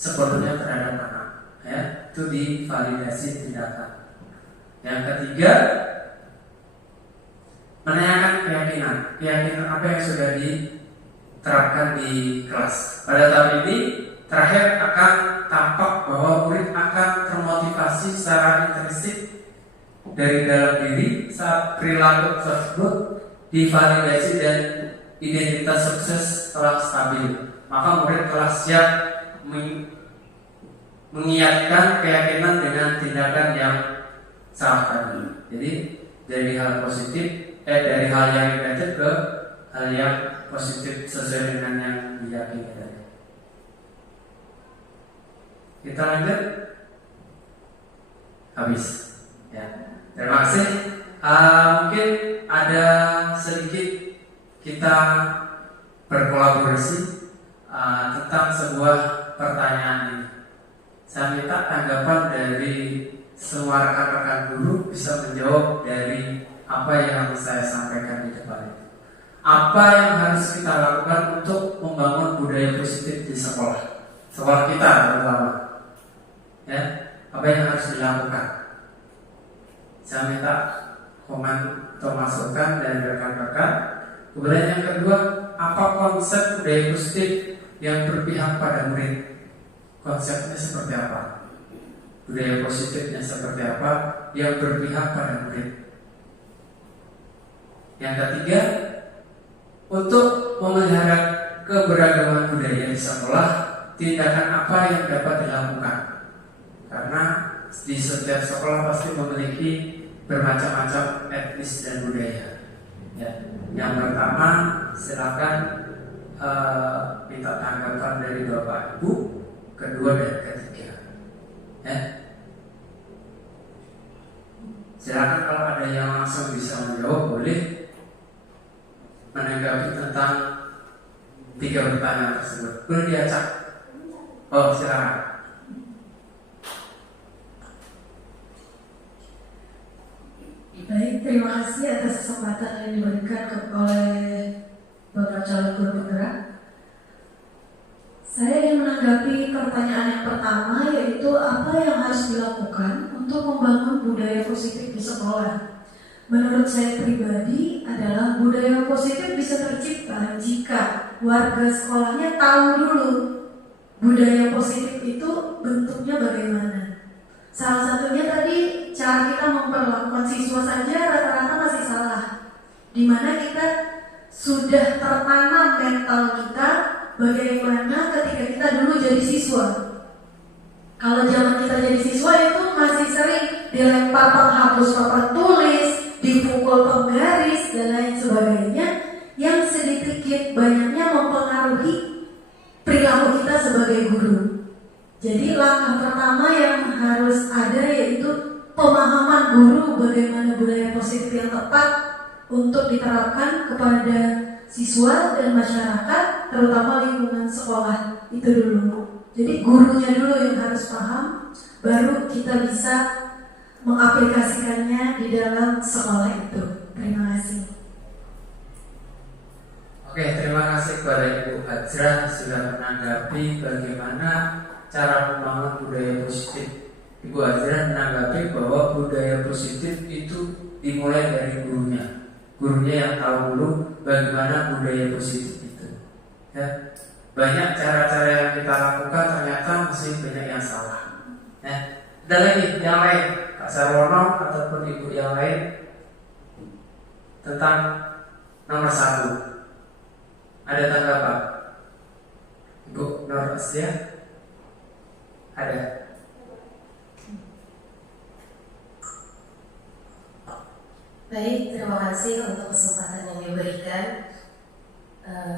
sepenuhnya terhadap anak. Ya, itu di validasi tindakan. Yang ketiga, menanyakan keyakinan. Keyakinan apa yang sudah diterapkan di kelas. Pada tahap ini terakhir akan tampak bahwa murid akan termotivasi secara intrinsik dari dalam diri saat perilaku tersebut divalidasi dan identitas sukses telah stabil. Maka murid telah siap mengiyakan keyakinan dengan tindakan yang salah tadi. Jadi dari hal positif, dari hal yang negatif ke hal yang positif sesuai dengan yang diyakini tadi. Kita lanjut. Habis. Ya. Terima kasih. Mungkin ada sedikit kita berkolaborasi tentang sebuah pertanyaan ini. Saya minta tanggapan dari semua rekan-rekan guru bisa menjawab dari apa yang saya sampaikan di depan itu. Apa yang harus kita lakukan untuk membangun budaya positif di sekolah kita terutama. Ya, apa yang harus dilakukan? Saya minta komen atau masukan dari rekan-rekan. Kemudian yang kedua, apa konsep budaya positif yang berpihak pada murid? Konsepnya seperti apa? Budaya positifnya seperti apa yang berpihak pada murid? Yang ketiga, untuk memelihara keberagaman budaya di sekolah, tindakan apa yang dapat dilakukan? Karena di setiap sekolah pasti memiliki bermacam-macam etnis dan budaya. Ya. Yang pertama, silakan minta tanggapan dari Bapak Ibu. Kedua dan ketiga. Ya. Silakan kalau ada yang langsung bisa menjawab, boleh menanggapi tentang 3 pertanyaan tersebut. Boleh diacak. Oh, silakan. Baik, terima kasih atas kesempatan yang diberikan oleh Bapak calon guru penggerak. Saya ingin menanggapi pertanyaan yang pertama, yaitu apa yang harus dilakukan untuk membangun budaya positif di sekolah. Menurut saya pribadi adalah budaya positif bisa tercipta jika warga sekolahnya tahu dulu budaya positif itu bentuknya bagaimana. Salah satunya tadi cara kita memperlakukan siswa saja rata-rata masih salah, dimana kita sudah tertanam mental kita bagaimana ketika kita dulu jadi siswa. Kalau zaman kita jadi siswa itu masih sering dilempar penghapus papan tulis, dipukul penggaris dan lain sebagainya, yang sedikit banyaknya mempengaruhi perilaku kita sebagai guru. Jadi langkah pertama yang harus ada yaitu pemahaman guru bagaimana budaya positif yang tepat untuk diterapkan kepada siswa dan masyarakat, terutama lingkungan sekolah itu dulu. Jadi gurunya dulu yang harus paham baru kita bisa mengaplikasikannya di dalam sekolah itu. Terima kasih. Oke, terima kasih kepada Ibu Hajrah sudah menanggapi bagaimana cara membangun budaya positif. Ibu Hajrah menanggapi bahwa budaya positif itu dimulai dari gurunya. Gurunya yang tahu dulu bagaimana budaya positif itu. Ya, banyak cara-cara yang kita lakukan ternyata masih banyak yang salah. Ya, ada lagi yang lain, Pak Sarwono ataupun Ibu yang lain tentang nomor 1. Ada tanggapan? Ibu Nur Asya? Ada? Baik, terima kasih untuk kesempatan yang diberikan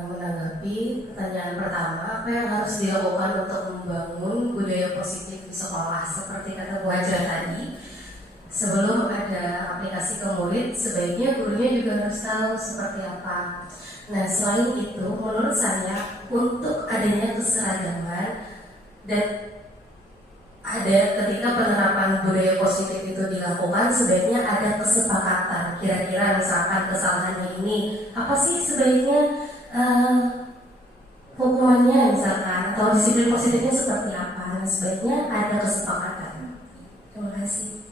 menanggapi pertanyaan pertama, apa yang harus dilakukan untuk membangun budaya positif di sekolah seperti kata Bu Hajrah tadi. Sebelum ada aplikasi ke murid, sebaiknya gurunya juga harus tahu seperti apa. Nah, selain itu, menurut saya untuk adanya keseragaman dan ada ketika penerapan budaya positif itu dilakukan, sebaiknya ada kesepakatan. Kira-kira misalkan kesalahannya ini apa sih sebaiknya hukumannya misalkan, atau disiplin positifnya seperti apa. Nah, sebaiknya ada kesepakatan. Terima kasih.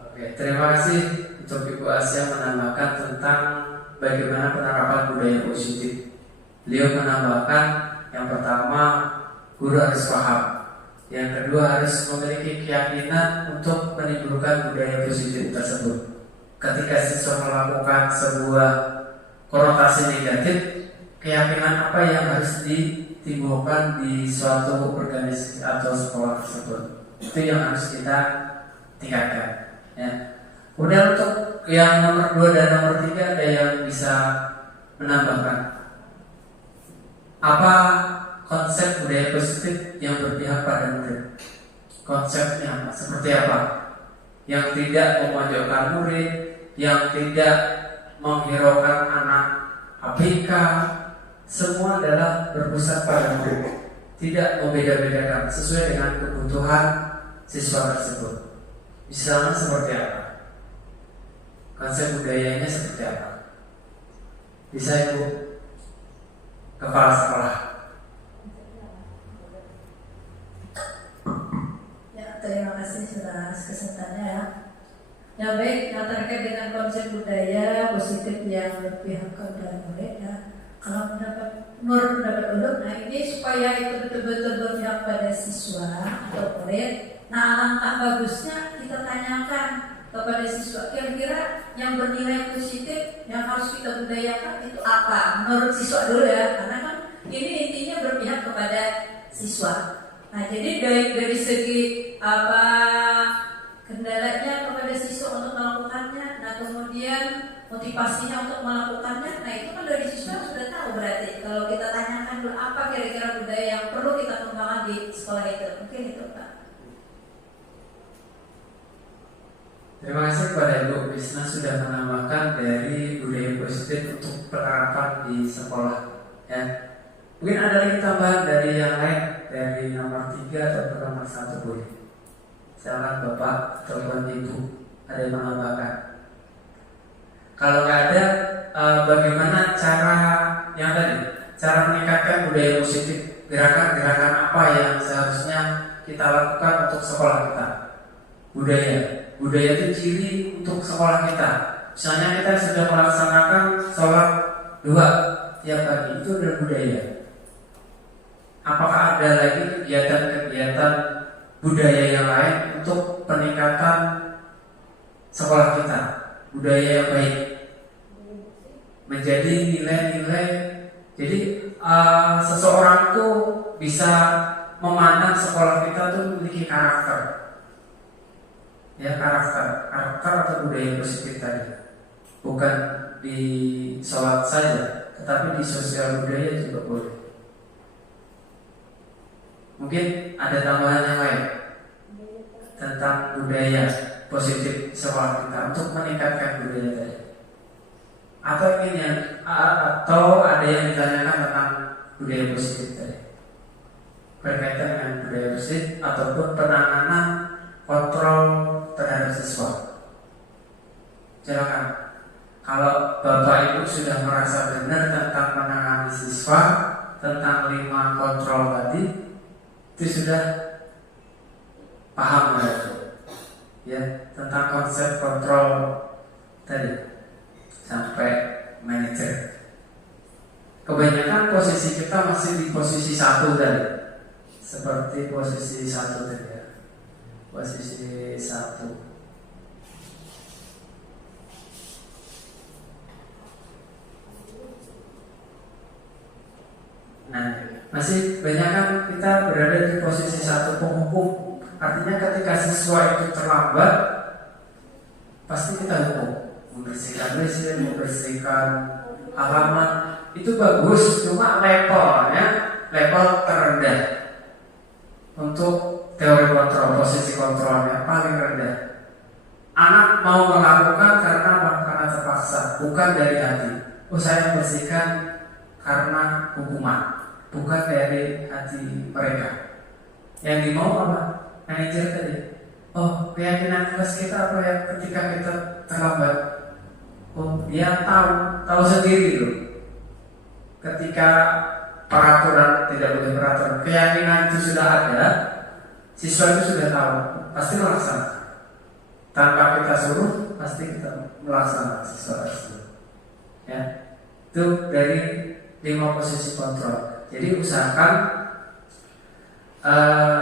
Oke, terima kasih untuk Ibu Asya menambahkan tentang bagaimana penerapan budaya positif. Beliau menambahkan yang pertama, guru harus paham. Yang kedua, harus memiliki keyakinan untuk menimbulkan budaya positif tersebut. Ketika siswa melakukan sebuah konotasi negatif, keyakinan apa yang harus ditimbulkan di suatu organisasi atau sekolah tersebut, itu yang harus kita tingkatkan. Ya. Kemudian untuk yang nomor 2 dan nomor 3, ada yang bisa menambahkan apa konsep budaya positif yang berpihak pada murid? Konsepnya seperti apa? Yang tidak memojokkan murid, yang tidak menghiraukan anak ABK, semua adalah berpusat pada murid, tidak membeda-bedakan sesuai dengan kebutuhan siswa tersebut. Misalnya seperti apa? Konsep budayanya seperti apa? Bisa Ibu Kepala Sekolah? Ya, terima kasih atas kesempatannya ya. Ya baik, nah terkait dengan konsep budaya positif yang berpihak kepada murid ya. Kalau menurut pendapat Ulum, nah ini supaya itu betul-betul berpihak pada siswa atau murid. Nah, alangkah bagusnya kita tanyakan kepada siswa, kira-kira yang bernilai positif yang harus kita budayakan itu apa? Menurut siswa dulu ya, karena kan ini intinya berpihak kepada siswa. Nah, jadi dari segi apa kendalanya kepada siswa untuk melakukannya, nah kemudian motivasinya untuk melakukannya, nah itu kan dari siswa sudah tahu berarti. Kalau kita tanyakan dulu apa kira-kira budaya yang perlu kita kembangkan di sekolah itu, mungkin itu Pak. Terima kasih kepada Ibu Bisna sudah menambahkan dari budaya positif untuk penerapan di sekolah. Ya, mungkin ada lagi tambahan dari yang lain, dari nomor 3 atau nomor 1 boleh. Silakan Bapak ataupun Ibu ada yang menambahkan. Kalau nggak ada, bagaimana cara yang tadi, cara meningkatkan budaya positif, gerakan-gerakan apa yang seharusnya kita lakukan untuk sekolah kita? Budaya itu ciri untuk sekolah kita. Misalnya kita sudah melaksanakan sholat 2 tiap pagi, itu adalah budaya. Apakah ada lagi kegiatan-kegiatan budaya yang lain untuk peningkatan sekolah kita? Budaya yang baik menjadi nilai-nilai. Jadi seseorang itu bisa memandang sekolah kita itu memiliki karakter. Ya, karakter atau budaya positif tadi, bukan di sholat saja, tetapi di sosial budaya juga boleh. Mungkin ada tambahan yang lain tentang budaya positif sekolah kita untuk meningkatkan budaya tadi, atau ada yang ditanyakan tentang budaya positif tadi. berkaitan dengan budaya bersih ataupun penanganan kontrol terhadap siswa. Silakan. Kalau Bapak Ibu sudah merasa benar tentang menangani siswa, tentang 5 kontrol tadi, itu sudah paham berarti, ya, tentang konsep kontrol tadi sampai manajer. Kebanyakan posisi kita masih di posisi 1 tadi, seperti posisi 1 tadi ya, posisi 1. Nah, masih banyak kan kita berada di posisi 1 penghukum. Artinya ketika siswa itu terlambat, pasti kita hukum. Membersihkan WC, membersihkan halaman, itu bagus. Cuma level terendah untuk teori kontrol, posisi kontrolnya paling rendah. Anak mau melakukan karena apa? Karena terpaksa, bukan dari hati. Oh, saya membersihkan karena hukuman, bukan dari hati mereka. Yang dimau apa? Manajer tadi. Oh, keyakinan kelas kita apa ya ketika kita terlambat? Oh, dia tahu sendiri loh. Ketika peraturan tidak boleh peraturan, keyakinan itu sudah ada, siswa itu sudah tahu, pasti melaksanakan. Tanpa kita suruh, pasti kita melaksanakan siswa tersebut. Ya, itu dari 5 posisi kontrol. Jadi usahakan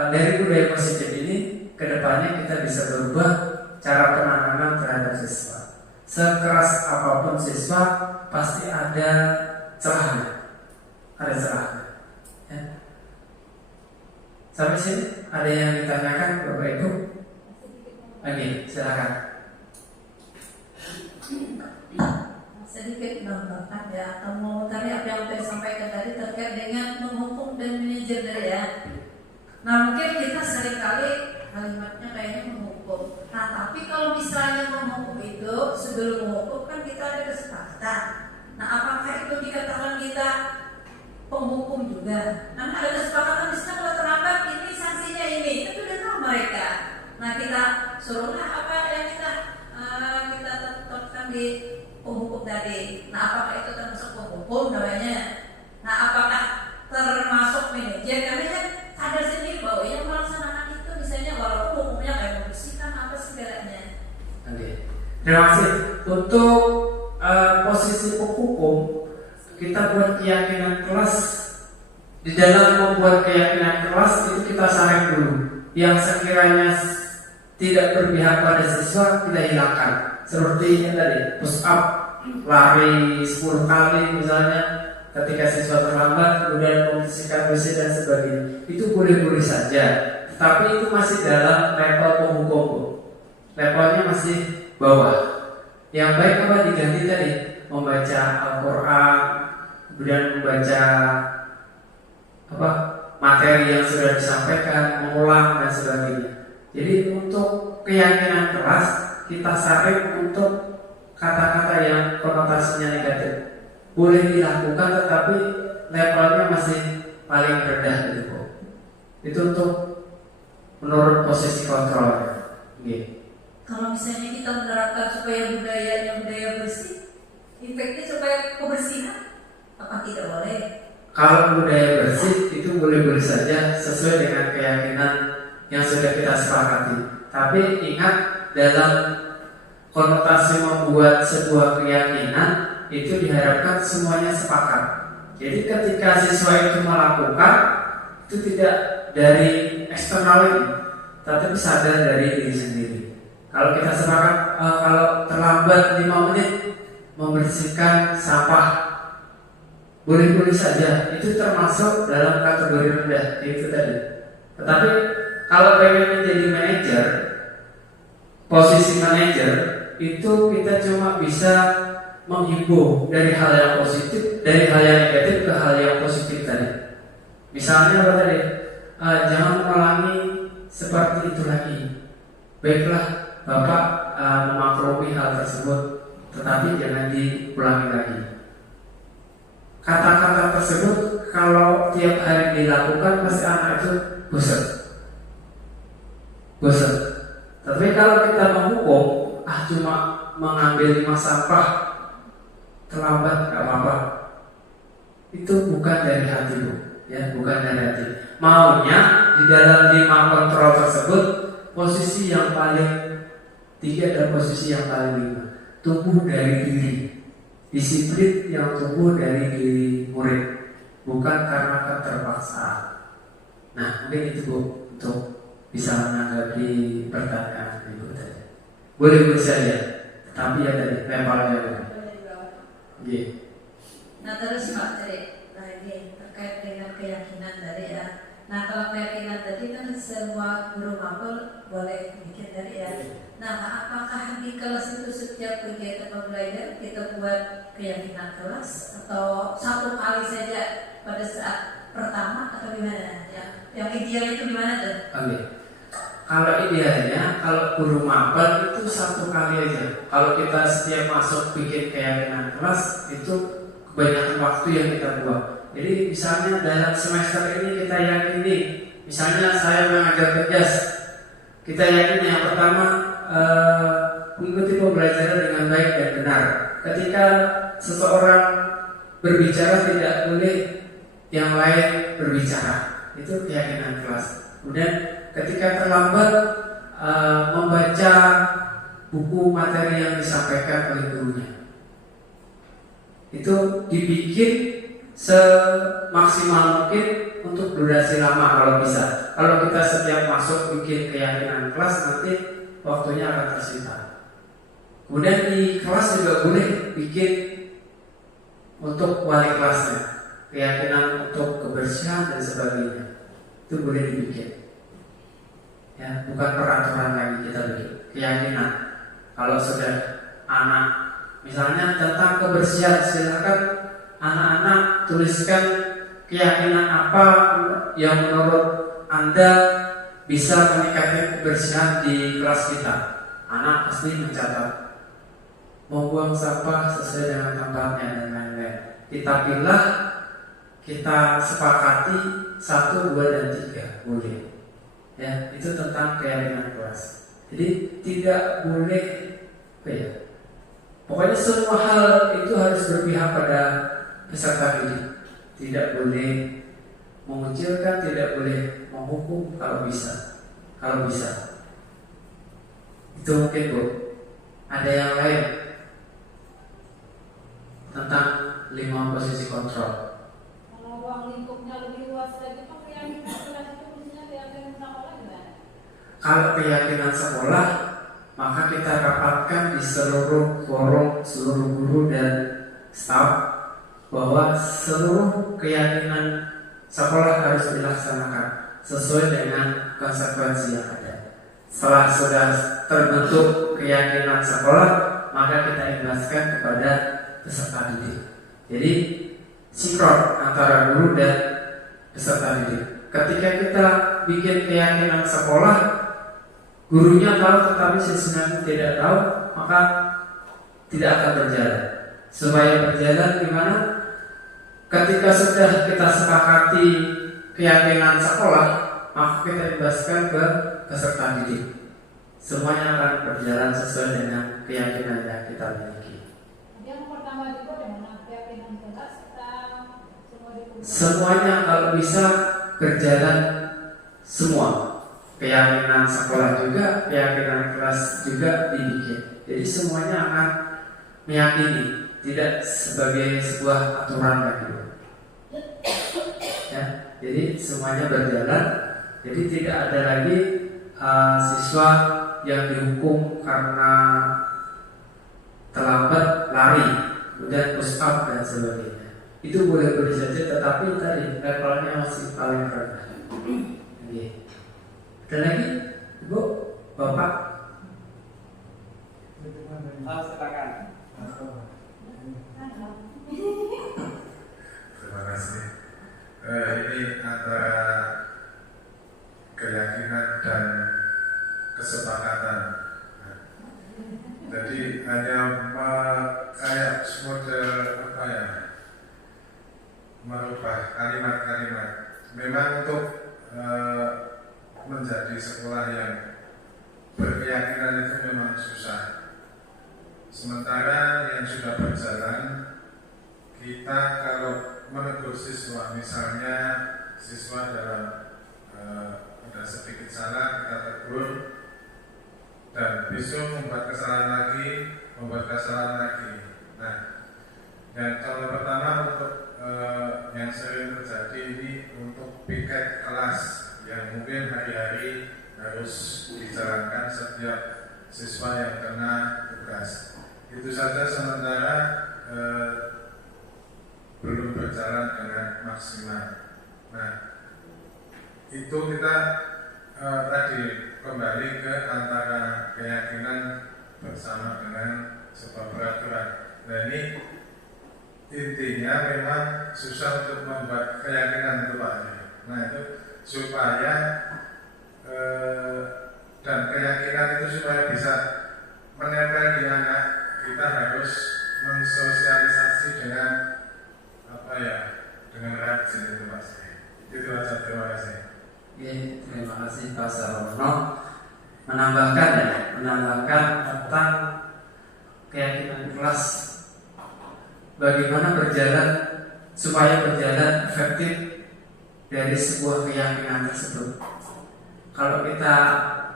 dari budaya positif ini kedepannya kita bisa berubah cara penanganan terhadap siswa. Sekeras apapun siswa pasti ada celahnya, ya. Sampai sini ada yang ditanyakan Bapak Ibu? Oke, silakan. Sedikit menambahkan ya, atau mengutari apa yang saya sampaikan tadi terkait dengan menghukum dan manajer tadi ya. Nah, mungkin kita seringkali kalimatnya kayaknya menghukum. Nah, tapi kalau misalnya menghukum itu sebelum menghukum kan kita ada kesepakatan. Nah, apakah itu dikatakan kita penghukum juga? Nah, ada kesepakatan misalnya kalau terlambat ini sanksinya ini, itu sudah tahu mereka. Nah, kita suruhlah apa yang kita tetapkan di penghukum tadi. Nah, apakah itu termasuk penghukum namanya? Nah, apakah termasuk manajer? Karena kan sadar sendiri bahwa yang melaksanakan itu misalnya walaupun hukumnya kayak membersihkan apa segalanya. Oke. Terima kasih. Untuk posisi penghukum, kita buat keyakinan kelas. Di dalam membuat keyakinan kelas itu kita saring dulu. Yang sekiranya tidak berpihak pada siswa kita hilangkan. Seperti yang tadi, push up, lari 10 kali misalnya, ketika siswa terlambat, kemudian membersihkan WC dan sebagainya. Itu boleh-boleh saja, tapi itu masih dalam level penghukum. Levelnya masih bawah. Yang baik apa diganti tadi? Membaca Al-Quran, kemudian membaca materi yang sudah disampaikan, mengulang dan sebagainya. Jadi untuk keyakinan kelas kita saring untuk kata-kata yang konotasinya negatif. Boleh dilakukan tetapi levelnya masih paling rendah gitu. Itu untuk menurut posisi kontrol. Kalau misalnya kita menerapkan supaya budaya bersih, efeknya supaya kebersihan, apa tidak boleh? Kalau budaya bersih itu boleh-boleh saja sesuai dengan keyakinan yang sudah kita sepakati. Tapi ingat, dalam konotasi membuat sebuah keyakinan itu diharapkan semuanya sepakat. Jadi ketika siswa itu melakukan, itu tidak dari eksternal lagi, tapi sadar dari diri sendiri. Kalau kita sepakat, kalau terlambat 5 menit membersihkan sampah, boleh-boleh saja, itu termasuk dalam kategori rendah itu tadi. Tetapi kalau pengen menjadi manajer, posisi manajer itu kita cuma bisa menghimbau dari hal yang positif, dari hal yang negatif ke hal yang positif tadi. Misalnya apa tadi? Jangan mengulangi seperti itu lagi. Baiklah, Bapak memaklumi hal tersebut, tetapi jangan diulangi lagi. Kata-kata tersebut kalau tiap hari dilakukan pasti anak itu bosan. Tapi kalau kita menghukum, cuma mengambil 5 sampah terlambat nggak apa-apa, itu bukan dari hati, Bu. Ya, bukan dari hati. Maunya di dalam 5 kontrol tersebut, posisi yang paling tinggi adalah posisi yang paling 5, tumbuh dari diri, disiplin yang tumbuh dari diri murid, bukan karena keterpaksaan. Nah, mungkin itu, Bu, untuk bisa menanggapi pertanyaan Ibu tadi. Boleh saja, tapi ya tadi lemparnya. Iya. Nah terus Pak tadi lagi terkait dengan keyakinan tadi ya. Nah kalau keyakinan tadi kan semua guru mapel boleh bikin tadi ya. Nah apakah di kelas itu setiap kegiatan pembelajaran kita buat keyakinan kelas atau satu kali saja pada saat pertama atau gimana? Yang ideal itu gimana tuh? Oke. Kalau idealnya, kalau guru mapel itu 1 kali aja. Kalau kita setiap masuk bikin keyakinan kelas, itu kebanyakan waktu yang kita buat. Jadi misalnya dalam semester ini kita yakini, misalnya saya mengajar tegas, kita yakini yang pertama mengikuti pembelajaran dengan baik dan benar. Ketika seseorang berbicara tidak boleh yang lain berbicara, itu keyakinan kelas. Kemudian ketika terlambat membaca buku materi yang disampaikan oleh gurunya, itu dibikin semaksimal mungkin untuk durasi lama kalau bisa. Kalau kita setiap masuk bikin keyakinan kelas, nanti waktunya akan tersita. Kemudian di kelas juga boleh bikin untuk wali kelasnya, keyakinan untuk kebersihan dan sebagainya, itu boleh dibikin. Ya, bukan peraturan lagi kita bikin, keyakinan. Kalau sudah anak, misalnya tentang kebersihan, silakan anak-anak tuliskan keyakinan apa yang menurut Anda bisa meningkatkan kebersihan di kelas kita. Anak pasti mencatat, membuang sampah sesuai dengan tempatnya dan lain-lain. Kita pilih, kita sepakati 1, 2, dan 3 boleh. Ya, itu tentang keyakinan kelas. Jadi tidak boleh pokoknya semua hal itu harus berpihak pada peserta didik. Tidak boleh mengucilkan, tidak boleh menghukum kalau bisa. Kalau bisa. Itu mungkin, Bu. Ada yang lain tentang 5 posisi kontrol. Kalau ruang lingkupnya lebih luas lagi, Pak, yang kelas itu khususnya keyakinan sekolah gimana? Kalau keyakinan sekolah, maka kita rapatkan di seluruh forum, seluruh guru dan staf bahwa seluruh keyakinan sekolah harus dilaksanakan sesuai dengan konsekuensi yang ada. Setelah sudah terbentuk keyakinan sekolah, maka kita ikhlaskan kepada peserta didik. Jadi sinkron antara guru dan peserta didik. Ketika kita bikin keyakinan sekolah, gurunya tahu tetapi siswanya tidak tahu, maka tidak akan berjalan. Supaya berjalan gimana? Ketika sudah kita sepakati keyakinan sekolah, maka kita bebaskan ke peserta didik. Semuanya akan berjalan sesuai dengan keyakinan yang kita miliki. Yang pertama juga dengan keyakinan kelas kita semua dikumpulkan. Semuanya kalau bisa berjalan semua. Keyakinan sekolah juga, keyakinan kelas juga dibikin. Jadi semuanya akan meyakini, tidak sebagai sebuah aturan lagi. Ya, jadi semuanya berjalan. Jadi tidak ada lagi siswa yang dihukum karena terlambat lari, kemudian push up dan sebagainya. Itu boleh-boleh saja, tetapi tadi levelnya masih paling rendah. Okay. Ada lagi, Ibu, Bapak? Silakan. Terima kasih. Ini antara keyakinan dan kesepakatan. Jadi hanya kayak model merubah kalimat-kalimat. Memang untuk menjadi sekolah yang berkeyakinan itu memang susah. Sementara yang sudah berjalan, kita kalau menegur siswa, misalnya siswa dalam ada sedikit salah, kita tegur, dan besok membuat kesalahan lagi. Nah, dan contoh pertama untuk yang sering terjadi ini untuk piket kelas yang mungkin hari-hari harus dijalankan setiap siswa yang kena tugas. Itu saja sementara belum berjalan dengan maksimal. Nah, itu kita tadi kembali ke antara keyakinan bersama dengan sebuah peraturan. Nah, ini intinya memang susah untuk membuat keyakinan itu Pak. Nah, itu supaya dan keyakinan itu supaya bisa menempel di anak, kita harus mensosialisasi dengan dengan rajin itu Mas. Itu saja, terima kasih. Oke, terima kasih Pak Sarono. Menambahkan tentang keyakinan kelas, bagaimana supaya berjalan efektif dari sebuah keyakinan tersebut. Kalau kita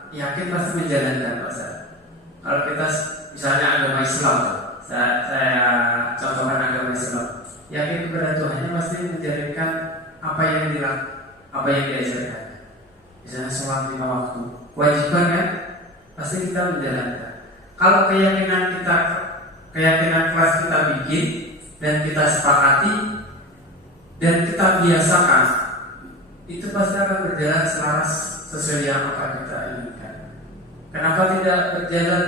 yakin pasti menjalankan Pak Ustaz. Kalau kita misalnya agama Islam, saya contohkan agama Islam, yakin kepada Tuhan pasti menjalankan apa yang diajarkan. Misalnya sholat 5 waktu, kewajiban kan, pasti kita menjalankan. Kalau keyakinan kelas kita bikin dan kita sepakati dan kita biasakan, itu pasti akan berjalan selaras sesuai yang apa kita inginkan. Kenapa tidak berjalan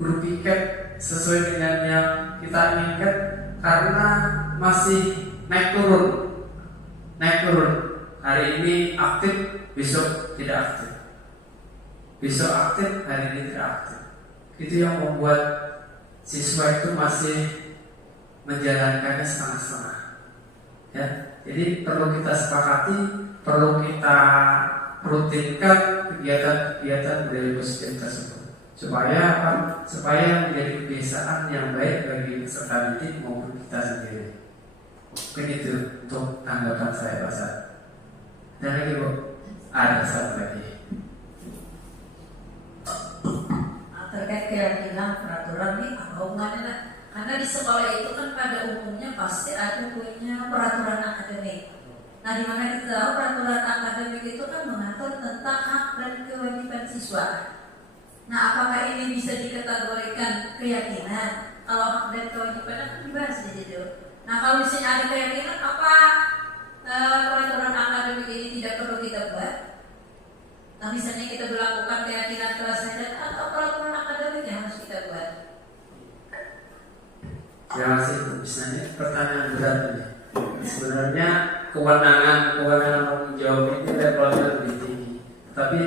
grup piket sesuai dengan yang kita inginkan? Karena masih naik turun. Hari ini aktif, besok tidak aktif. Besok aktif, hari ini tidak aktif. Itu yang membuat siswa itu masih menjalankannya setengah-setengah. Ya, jadi perlu kita sepakati, perlu kita rutinkan kegiatan-kegiatan budaya positif tersebut supaya menjadi kebiasaan yang baik bagi peserta didik maupun kita sendiri. Begitu untuk tanggapan saya Pak Ustaz. Dan lagi Bu, ada satu lagi terkait keyakinan peraturan ini apa hubungannya? Karena di sekolah itu kan pada umumnya pasti ada punya peraturan akademik. Nah, di mana kita tahu peraturan akademik itu kan mengatur tentang hak dan kewajiban siswa. Nah, apakah ini bisa dikategorikan keyakinan? Kalau hak dan kewajiban kan dibahas di situ. Nah, kalau misalnya ada keyakinan, apa peraturan akademik ini tidak perlu kita buat? Nah, misalnya kita melakukan keyakinan kelas saja, atau peraturan akademik yang harus kita buat? Terima kasih Bu. Misalnya pertanyaan berat ini. Sebenarnya kewenangan menjawab itu levelnya lebih tinggi. Tapi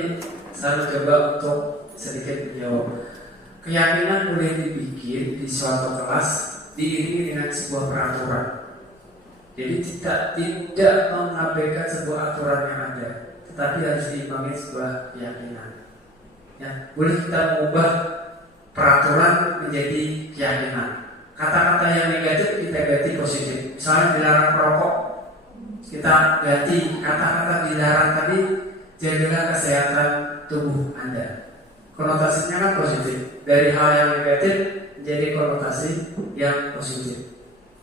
saya coba untuk sedikit menjawab. Keyakinan boleh dibikin di suatu kelas diiringi dengan sebuah peraturan. Jadi tidak mengabaikan sebuah aturan yang ada, tetapi harus diimbangi sebuah keyakinan. Ya, boleh kita mengubah peraturan menjadi keyakinan. Kata-kata yang negatif kita ganti positif. Misalnya dilarang merokok, kita ganti kata-kata dilarang tadi, jadilah kesehatan tubuh Anda. Konotasinya kan positif. Dari hal yang negatif menjadi konotasi yang positif.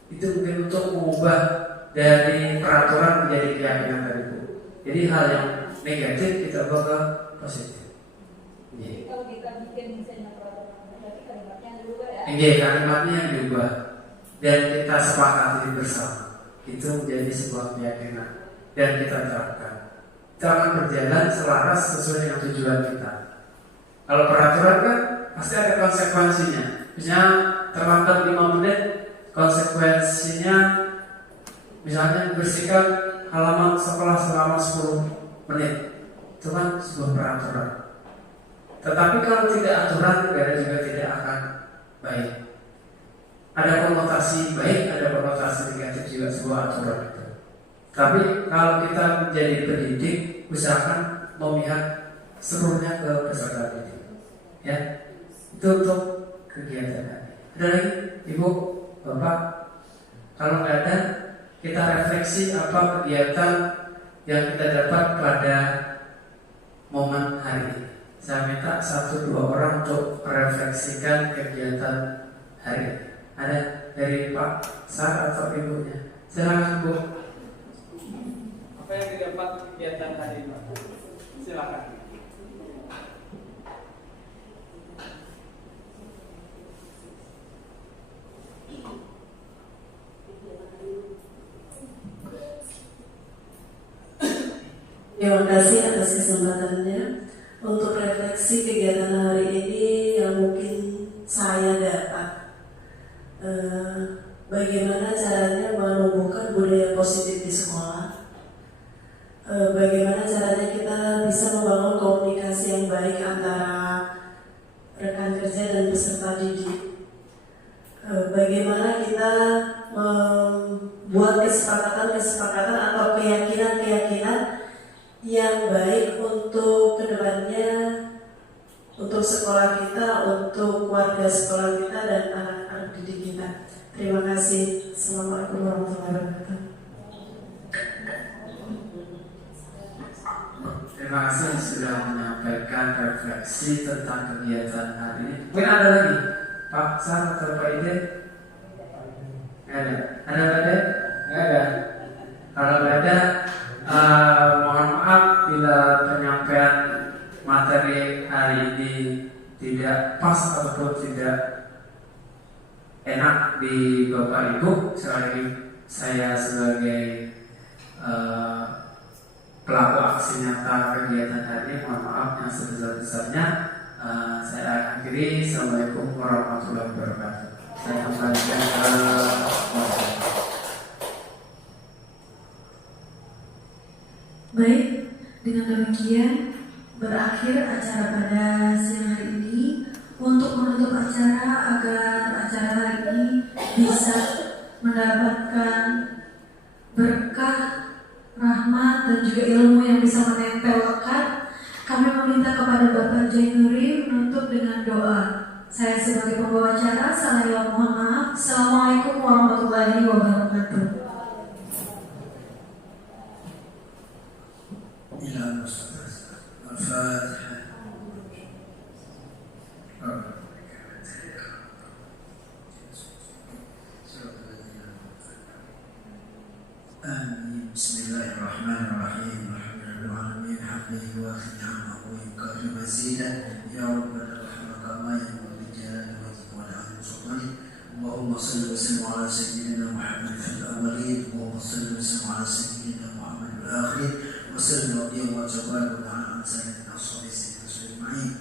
Itu mungkin untuk mengubah dari peraturan menjadi keyakinan tadi Bu. Jadi hal yang negatif kita ubah ke positif. Jadi kalau kita bikin misalnya peraturan, berarti kalimatnya yang diubah ya? Kalimatnya yang diubah dan kita sepakati bersama. Itu menjadi sebuah keyakinan dan kita terapkan. Kita akan berjalan selaras sesuai dengan tujuan kita. Kalau peraturan kan pasti ada konsekuensinya. Misalnya terlambat 5 menit, konsekuensinya misalnya membersihkan halaman sekolah selama 10 menit. Itu kan sebuah peraturan. Tetapi kalau tidak aturan, negara juga tidak akan baik. Ada konotasi baik, ada konotasi negatif juga sebuah aturan itu. Tapi kalau kita menjadi pendidik, usahakan memihak seluruhnya ke peserta didik. Ya, itu untuk kegiatan tadi. Ada lagi, Ibu, Bapak? Kalau nggak ada, kita refleksi apa kegiatan yang kita dapat pada momen hari ini. Saya minta 1-2 orang untuk merefleksikan kegiatan hari ini. Ada dari Pak Sar atau Ibunya? Silakan, Bu. Apa yang didapat kegiatan hari ini? Silakan. Terima kasih atas kesempatannya untuk refleksi kegiatan hari ini yang mungkin saya dapat. Bagaimana caranya menumbuhkan budaya positif di sekolah? Bagaimana caranya kita bisa membangun komunikasi yang baik antara rekan kerja dan peserta didik? Bagaimana kita membuat kesepakatan atau keyakinan yang baik untuk kedepannya, untuk sekolah kita, untuk warga sekolah kita dan anak-anak didik kita. Terima kasih. Assalamualaikum warahmatullahi wabarakatuh. Terima kasih sudah menyampaikan refleksi tentang kegiatan hari ini. Mungkin ada lagi, Pak Sar atau Pak Ide? Nggak ada. Ada Pak Ide? Nggak ada. Kalau nggak ada, mohon maaf bila penyampaian materi hari ini tidak pas ataupun tidak enak di Bapak Ibu. Sekali lagi saya sebagai pelaku aksi nyata kegiatan hari ini, mohon maaf yang sebesar-besarnya. Saya akhiri. Assalamualaikum warahmatullahi wabarakatuh. Saya kembalikan ke Baik, dengan demikian berakhir acara pada siang hari ini. Untuk menutup acara agar acara hari ini bisa mendapatkan berkah, rahmat dan juga ilmu yang bisa menempel lekat, kami meminta kepada Bapak Jainuri menutup dengan doa. Saya sebagai pembawa acara, saya mohon maaf. Assalamualaikum warahmatullahi wabarakatuh. إلى الفاتحة. آمين. بسم الله الرحمن الرحيم. الحمد لله العالمين حمده وافي نعمه ويكافئ مزيدا يا ربنا الرحمن كما ينبغي لجلال وجهك ولعظيم سلطانك. اللهم صل وسلم على سيدنا محمد في الأولين، اللهم صل وسلم على سيدنا محمد في الآخرين، وسلم رضي الله تبارك وتعالى عن سيدنا الصالح سيدنا أجمعين.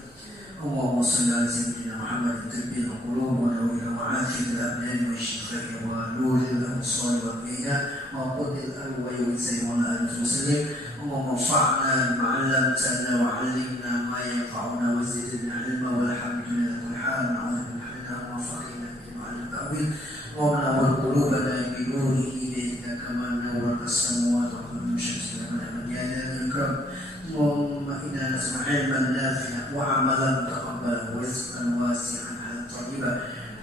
اللهم صل على سيدنا محمد طب القلوب ونور وعافية الأبنان والشفاء ونور الأبصار والبيئة وقد الألوى والزين والآلة وسلم. اللهم انفعنا بما علمتنا وعلمنا ما ينفعنا وزدنا علما والحمد لله كل حال نعوذ بالله وفقنا بما علمنا. اللهم نور قلوبنا بنوره إليك كما نورت السماوات والأرض بالشمس والقمر يا ذا الإكرام. اللهم إنا نسمع علما نافعا وعملا متقبلا ورزقا واسعا حياة طيبة.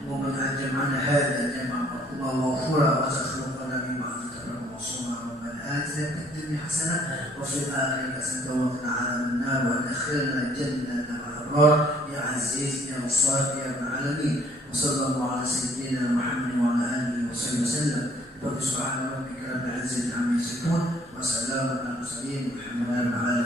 اللهم اجعل جمعنا هذا جمعا مرحوما مغفورا وتخلقنا من بعدك معصوما. ربنا آتنا في الدنيا حسنة وفي الآخرة حسنة وقنا عذاب النار وأدخلنا الجنة مع الأبرار يا عزيز يا غفار يا رب العالمين. وصلى الله على سيدنا محمد وعلى آله وصحبه وسلم. سبحان ربك رب العزة عما يصفون وسلام على المرسلين والحمد لله رب العالمين.